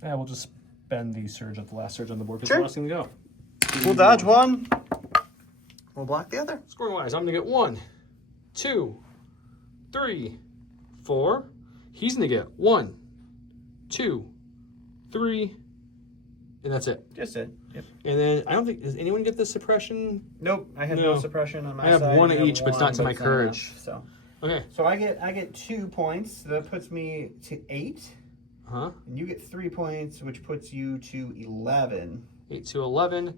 Yeah, we'll just spend the surge at the last surge on the board because Sure. the last thing to go. We'll dodge 1. We'll block the other. Scoring wise, I'm gonna get 1, 2, 3, 4. He's gonna get 1, 2, 3, and that's it. Just it. Yep. And then I don't think does anyone get the suppression? Nope. I have no suppression on my I have side. 1 You of each, but it's not to my enough, courage. So Okay. I get 2 points. That puts me to 8. Huh? And you get 3 points, which puts you to 11. 8 to 11.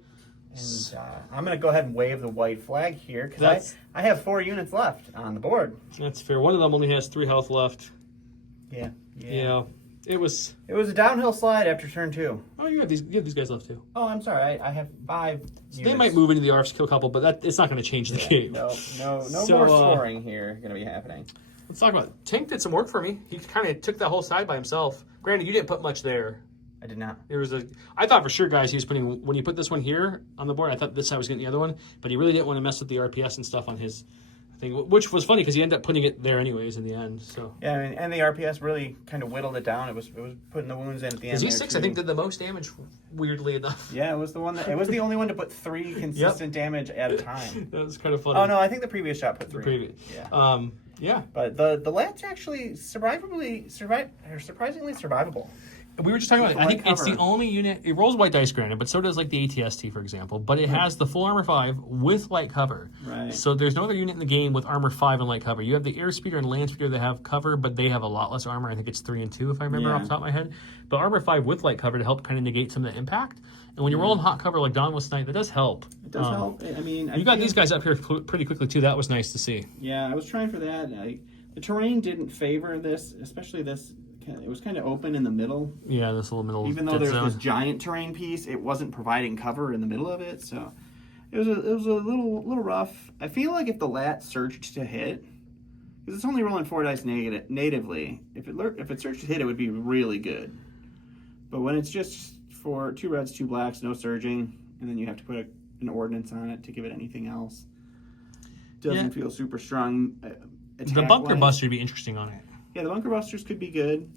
And I'm going to go ahead and wave the white flag here because That's- I have 4 units left on the board. That's fair. One of them only has 3 health left. Yeah. Yeah. It was. It was a downhill slide after turn 2. Oh, you have these guys left too. Oh, I'm sorry. I have 5 So units. they might move into the ARFs, kill a couple, but it's not going to change the game. No So, more scoring here going to be happening. Let's talk about it. Tank did some work for me. He kind of took that whole side by himself. Granted, you didn't put much there. I did not. There was I thought for sure, guys, he was putting, when you put this one here on the board, I thought this side was getting the other one, but he really didn't want to mess with the RPS and stuff on his thing, which was funny because he ended up putting it there anyways in the end. So Yeah, I mean, and the RPS really kind of whittled it down. It was putting the wounds in at the end. his E6, I think, did the most damage, weirdly enough. Yeah, it was the only one to put 3 consistent damage at a time. That was kind of funny. Oh no, I think the previous shot put 3. Yeah. Yeah. But the lat's actually surprisingly survivable. We were just talking about it. I think it's the Cover. only unit. It rolls white dice, granted, but so does like the ATST, for example. But it has the full armor 5 with light cover. Right. So there's no other unit in the game with armor 5 and light cover. You have the airspeeder and landspeeder that have cover, but they have a lot less armor. I think it's 3 and 2, if I remember off the top of my head. But armor 5 with light cover to help kind of negate some of the impact. And when you're rolling hot cover like Dawn was tonight, that does help. It does help. I mean, You got these guys up here pretty quickly too. That was nice to see. Yeah, I was trying for that. The terrain didn't favor this, especially this. It was kind of open in the middle. Yeah, this little middle. Even though dead there's zone. this giant terrain piece, it wasn't providing cover in the middle of it, so it was a little rough. I feel like if the lat surged to hit, because it's only rolling 4 dice natively, if it surged to hit, it would be really good. But when it's just for 2 reds, 2 blacks, no surging, and then you have to put an ordnance on it to give it anything else, doesn't feel super strong. The bunker attack-wise. buster would be interesting on it. Yeah, the bunker busters could be good.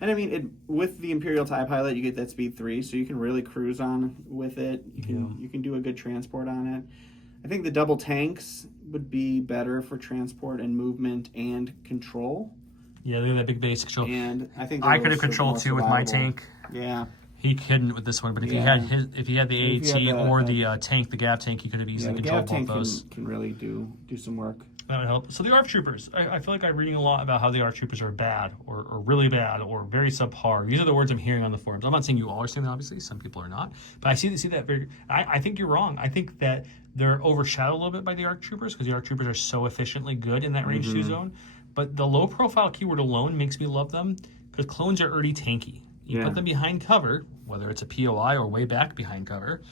And I mean, with the Imperial TIE Pilot, you get that speed 3, so you can really cruise on with it. You can do a good transport on it. I think the double tanks would be better for transport and movement and control. Yeah, look at that big base control. And I think I could have controlled too with my tank. Yeah. He couldn't with this one, but if he had the AT or the tank, the Gav tank, he could have easily controlled both those. Can really do some work. That would help. So the ARC Troopers, I feel like I'm reading a lot about how the ARC Troopers are bad or really bad or very subpar. These are the words I'm hearing on the forums. I'm not saying you all are saying that, obviously. Some people are not. But I see that very... I think you're wrong. I think that they're overshadowed a little bit by the ARC Troopers because the ARC Troopers are so efficiently good in that range 2 zone. But the low-profile keyword alone makes me love them because clones are already tanky. You put them behind cover, whether it's a POI or way back behind cover,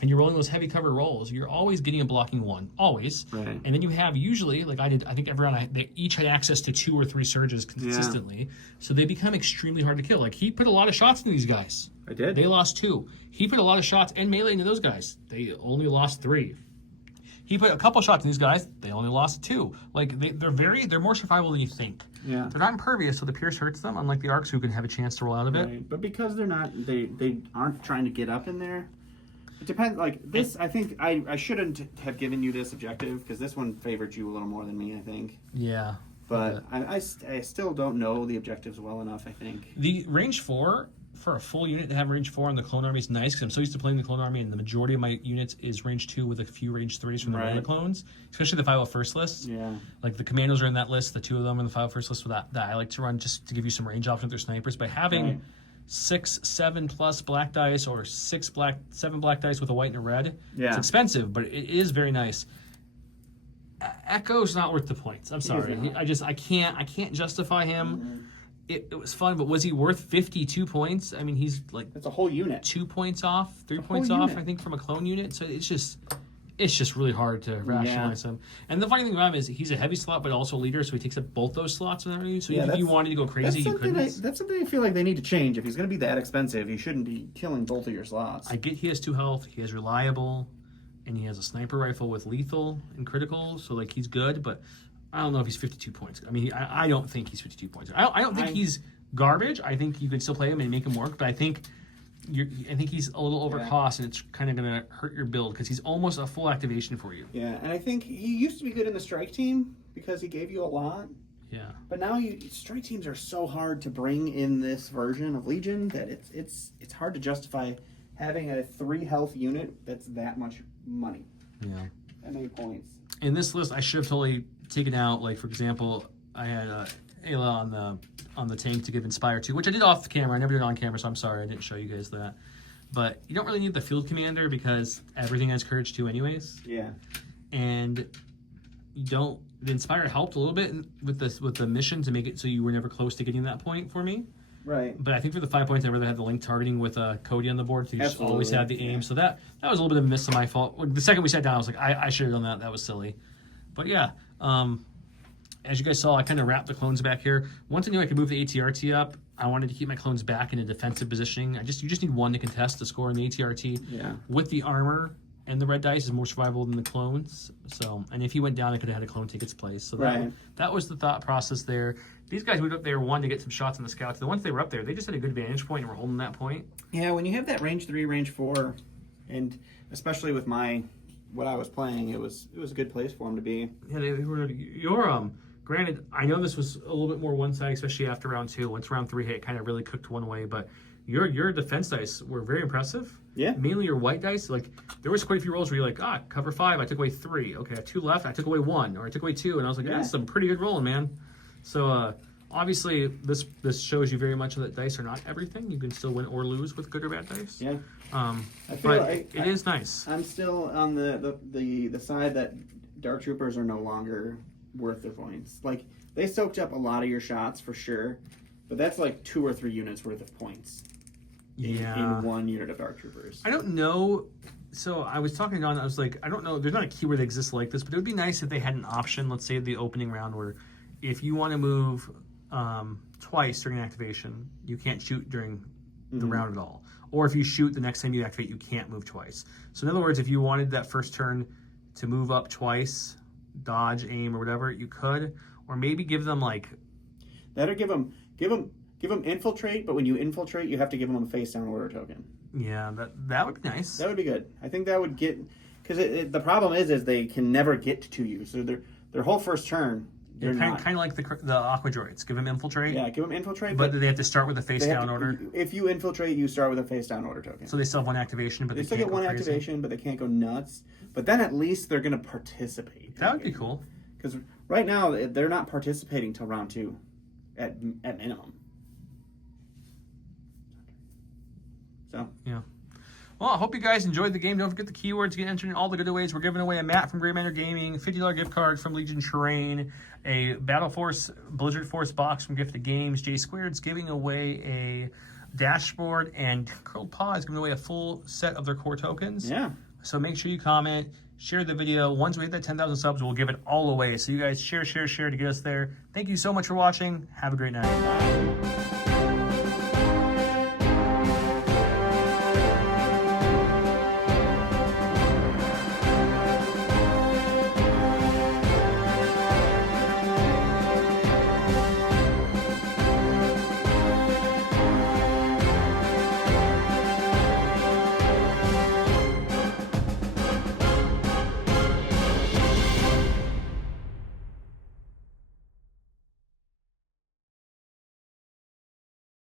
and you're rolling those heavy cover rolls, you're always getting a blocking 1, always. Right. And then you have usually, like I did, I think every round they each had access to 2 or 3 surges consistently, so they become extremely hard to kill. Like he put a lot of shots into these guys. I did. They lost 2. He put a lot of shots and melee into those guys. They only lost 3. He put a couple shots in these guys. They only lost 2. Like they're more survivable than you think. Yeah. They're not impervious, so the pierce hurts them. Unlike the arcs, who can have a chance to roll out of it. Right. But because they're not, they aren't trying to get up in there. It depends. Like this, I think I shouldn't have given you this objective because this one favored you a little more than me. I think. Yeah. But I still don't know the objectives well enough. I think the range 4. For a full unit to have range 4 on the clone army is nice because I'm so used to playing the clone army and the majority of my units is range 2 with a few range 3s from the regular clones, especially the 501st list. Yeah. Like the commandos are in that list, the 2 of them are in the 501st list for that I like to run just to give you some range options with their snipers. By having 6, 7 plus black dice or 7 black dice with a white and a red, it's expensive, but it is very nice. Echo's not worth the points. I'm sorry. I can't justify him. Mm-hmm. It was fun, but was he worth 52 points? I mean, he's like... That's a whole unit. 2 points off, 3 points off, I think, from a clone unit. So it's just really hard to rationalize him. And the funny thing about him is he's a heavy slot, but also a leader, so he takes up both those slots. So if you wanted to go crazy, you couldn't. That's something I feel like they need to change. If he's going to be that expensive, he shouldn't be killing both of your slots. I get he has 2 health, he has reliable, and he has a sniper rifle with lethal and critical, so like he's good, but... I don't know if he's 52 points. I mean, I don't think he's 52 points. I don't think he's garbage. I think you can still play him and make him work, but I think he's a little overcost, and it's kind of going to hurt your build because he's almost a full activation for you. Yeah, and I think he used to be good in the strike team because he gave you a lot. Yeah. But now strike teams are so hard to bring in this version of Legion that it's hard to justify having a 3 health unit that's that much money. Yeah. That many points. In this list, I should have totally taken out, like, for example, I had Ayla on the tank to give Inspire to, which I did off the camera. I never did it on camera, so I'm sorry I didn't show you guys that. But you don't really need the field commander because everything has courage 2 anyways. Yeah. And you don't... The Inspire helped a little bit with the mission to make it so you were never close to getting that point for me. Right. But I think for the 5 points, I'd rather have the link targeting with Cody on the board, so you just always have the aim. So that was a little bit of a miss on my fault. The second we sat down, I was like, I should have done that. That was silly. But yeah, as you guys saw, I kind of wrapped the clones back here. Once I knew I could move the ATRT up, I wanted to keep my clones back in a defensive positioning. You just need one to contest the score in the ATRT. Yeah. With the armor and the red dice is more survivable than the clones. So, and if he went down, I could have had a clone take its place. So that was the thought process there. These guys moved up there, one, to get some shots on the scouts. The ones they were up there, they just had a good vantage point and were holding that point. Yeah, when you have that range 3, range 4, and especially with what I was playing, it was a good place for him to be. Yeah, you're granted, I know this was a little bit more one-sided, especially after round 2. Once round 3 hit, it kind of really cooked one way, but your defense dice were very impressive. Yeah. Mainly your white dice. Like, there was quite a few rolls where you're like, cover 5, I took away 3. Okay, I have 2 left, I took away 1, or I took away 2, and I was like, that's some pretty good rolling, man. So, obviously, this shows you very much that dice are not everything. You can still win or lose with good or bad dice. Yeah. But it is nice. I'm still on the side that Dark Troopers are no longer worth their points. Like, they soaked up a lot of your shots for sure, but that's like 2 or 3 units worth of points. In 1 unit of Dark Troopers. I don't know. So I was talking to Don, I was like, I don't know. There's not a keyword that exists like this, but it would be nice if they had an option, let's say the opening round, where if you want to move twice during an activation, you can't shoot during the round at all. Or if you shoot the next time you activate, you can't move twice. So in other words, if you wanted that first turn to move up twice, dodge, aim, or whatever, you could. Or maybe give them like... That or give them Give them infiltrate, but when you infiltrate, you have to give them a face down order token. Yeah, that would be nice. That would be good. I think that would get, because the problem is they can never get to you. So their whole first turn, they're kind not. of like the aqua droids. Give them infiltrate. Yeah, give them infiltrate, But they have to start with a face down order. If you infiltrate, you start with a face down order token. So they still have one activation, but They still can't get one go crazy. activation, but they can't go nuts. But then at least they're going to participate. That would be cool. Because right now they're not participating till round 2, at minimum. So yeah. Well, I hope you guys enjoyed the game. Don't forget the keywords to get entered in all the giveaways. We're giving away a mat from Grey Manor Gaming, $50 gift card from Legion Terrain, a Battle Force Blizzard Force box from Gifted Games. J Squared's giving away a dashboard, and Curled Paw is giving away a full set of their core tokens. yeah. So make sure you comment, share the video. Once we hit that 10,000 subs, we'll give it all away. So you guys share to get us there. Thank you so much for watching. Have a great night.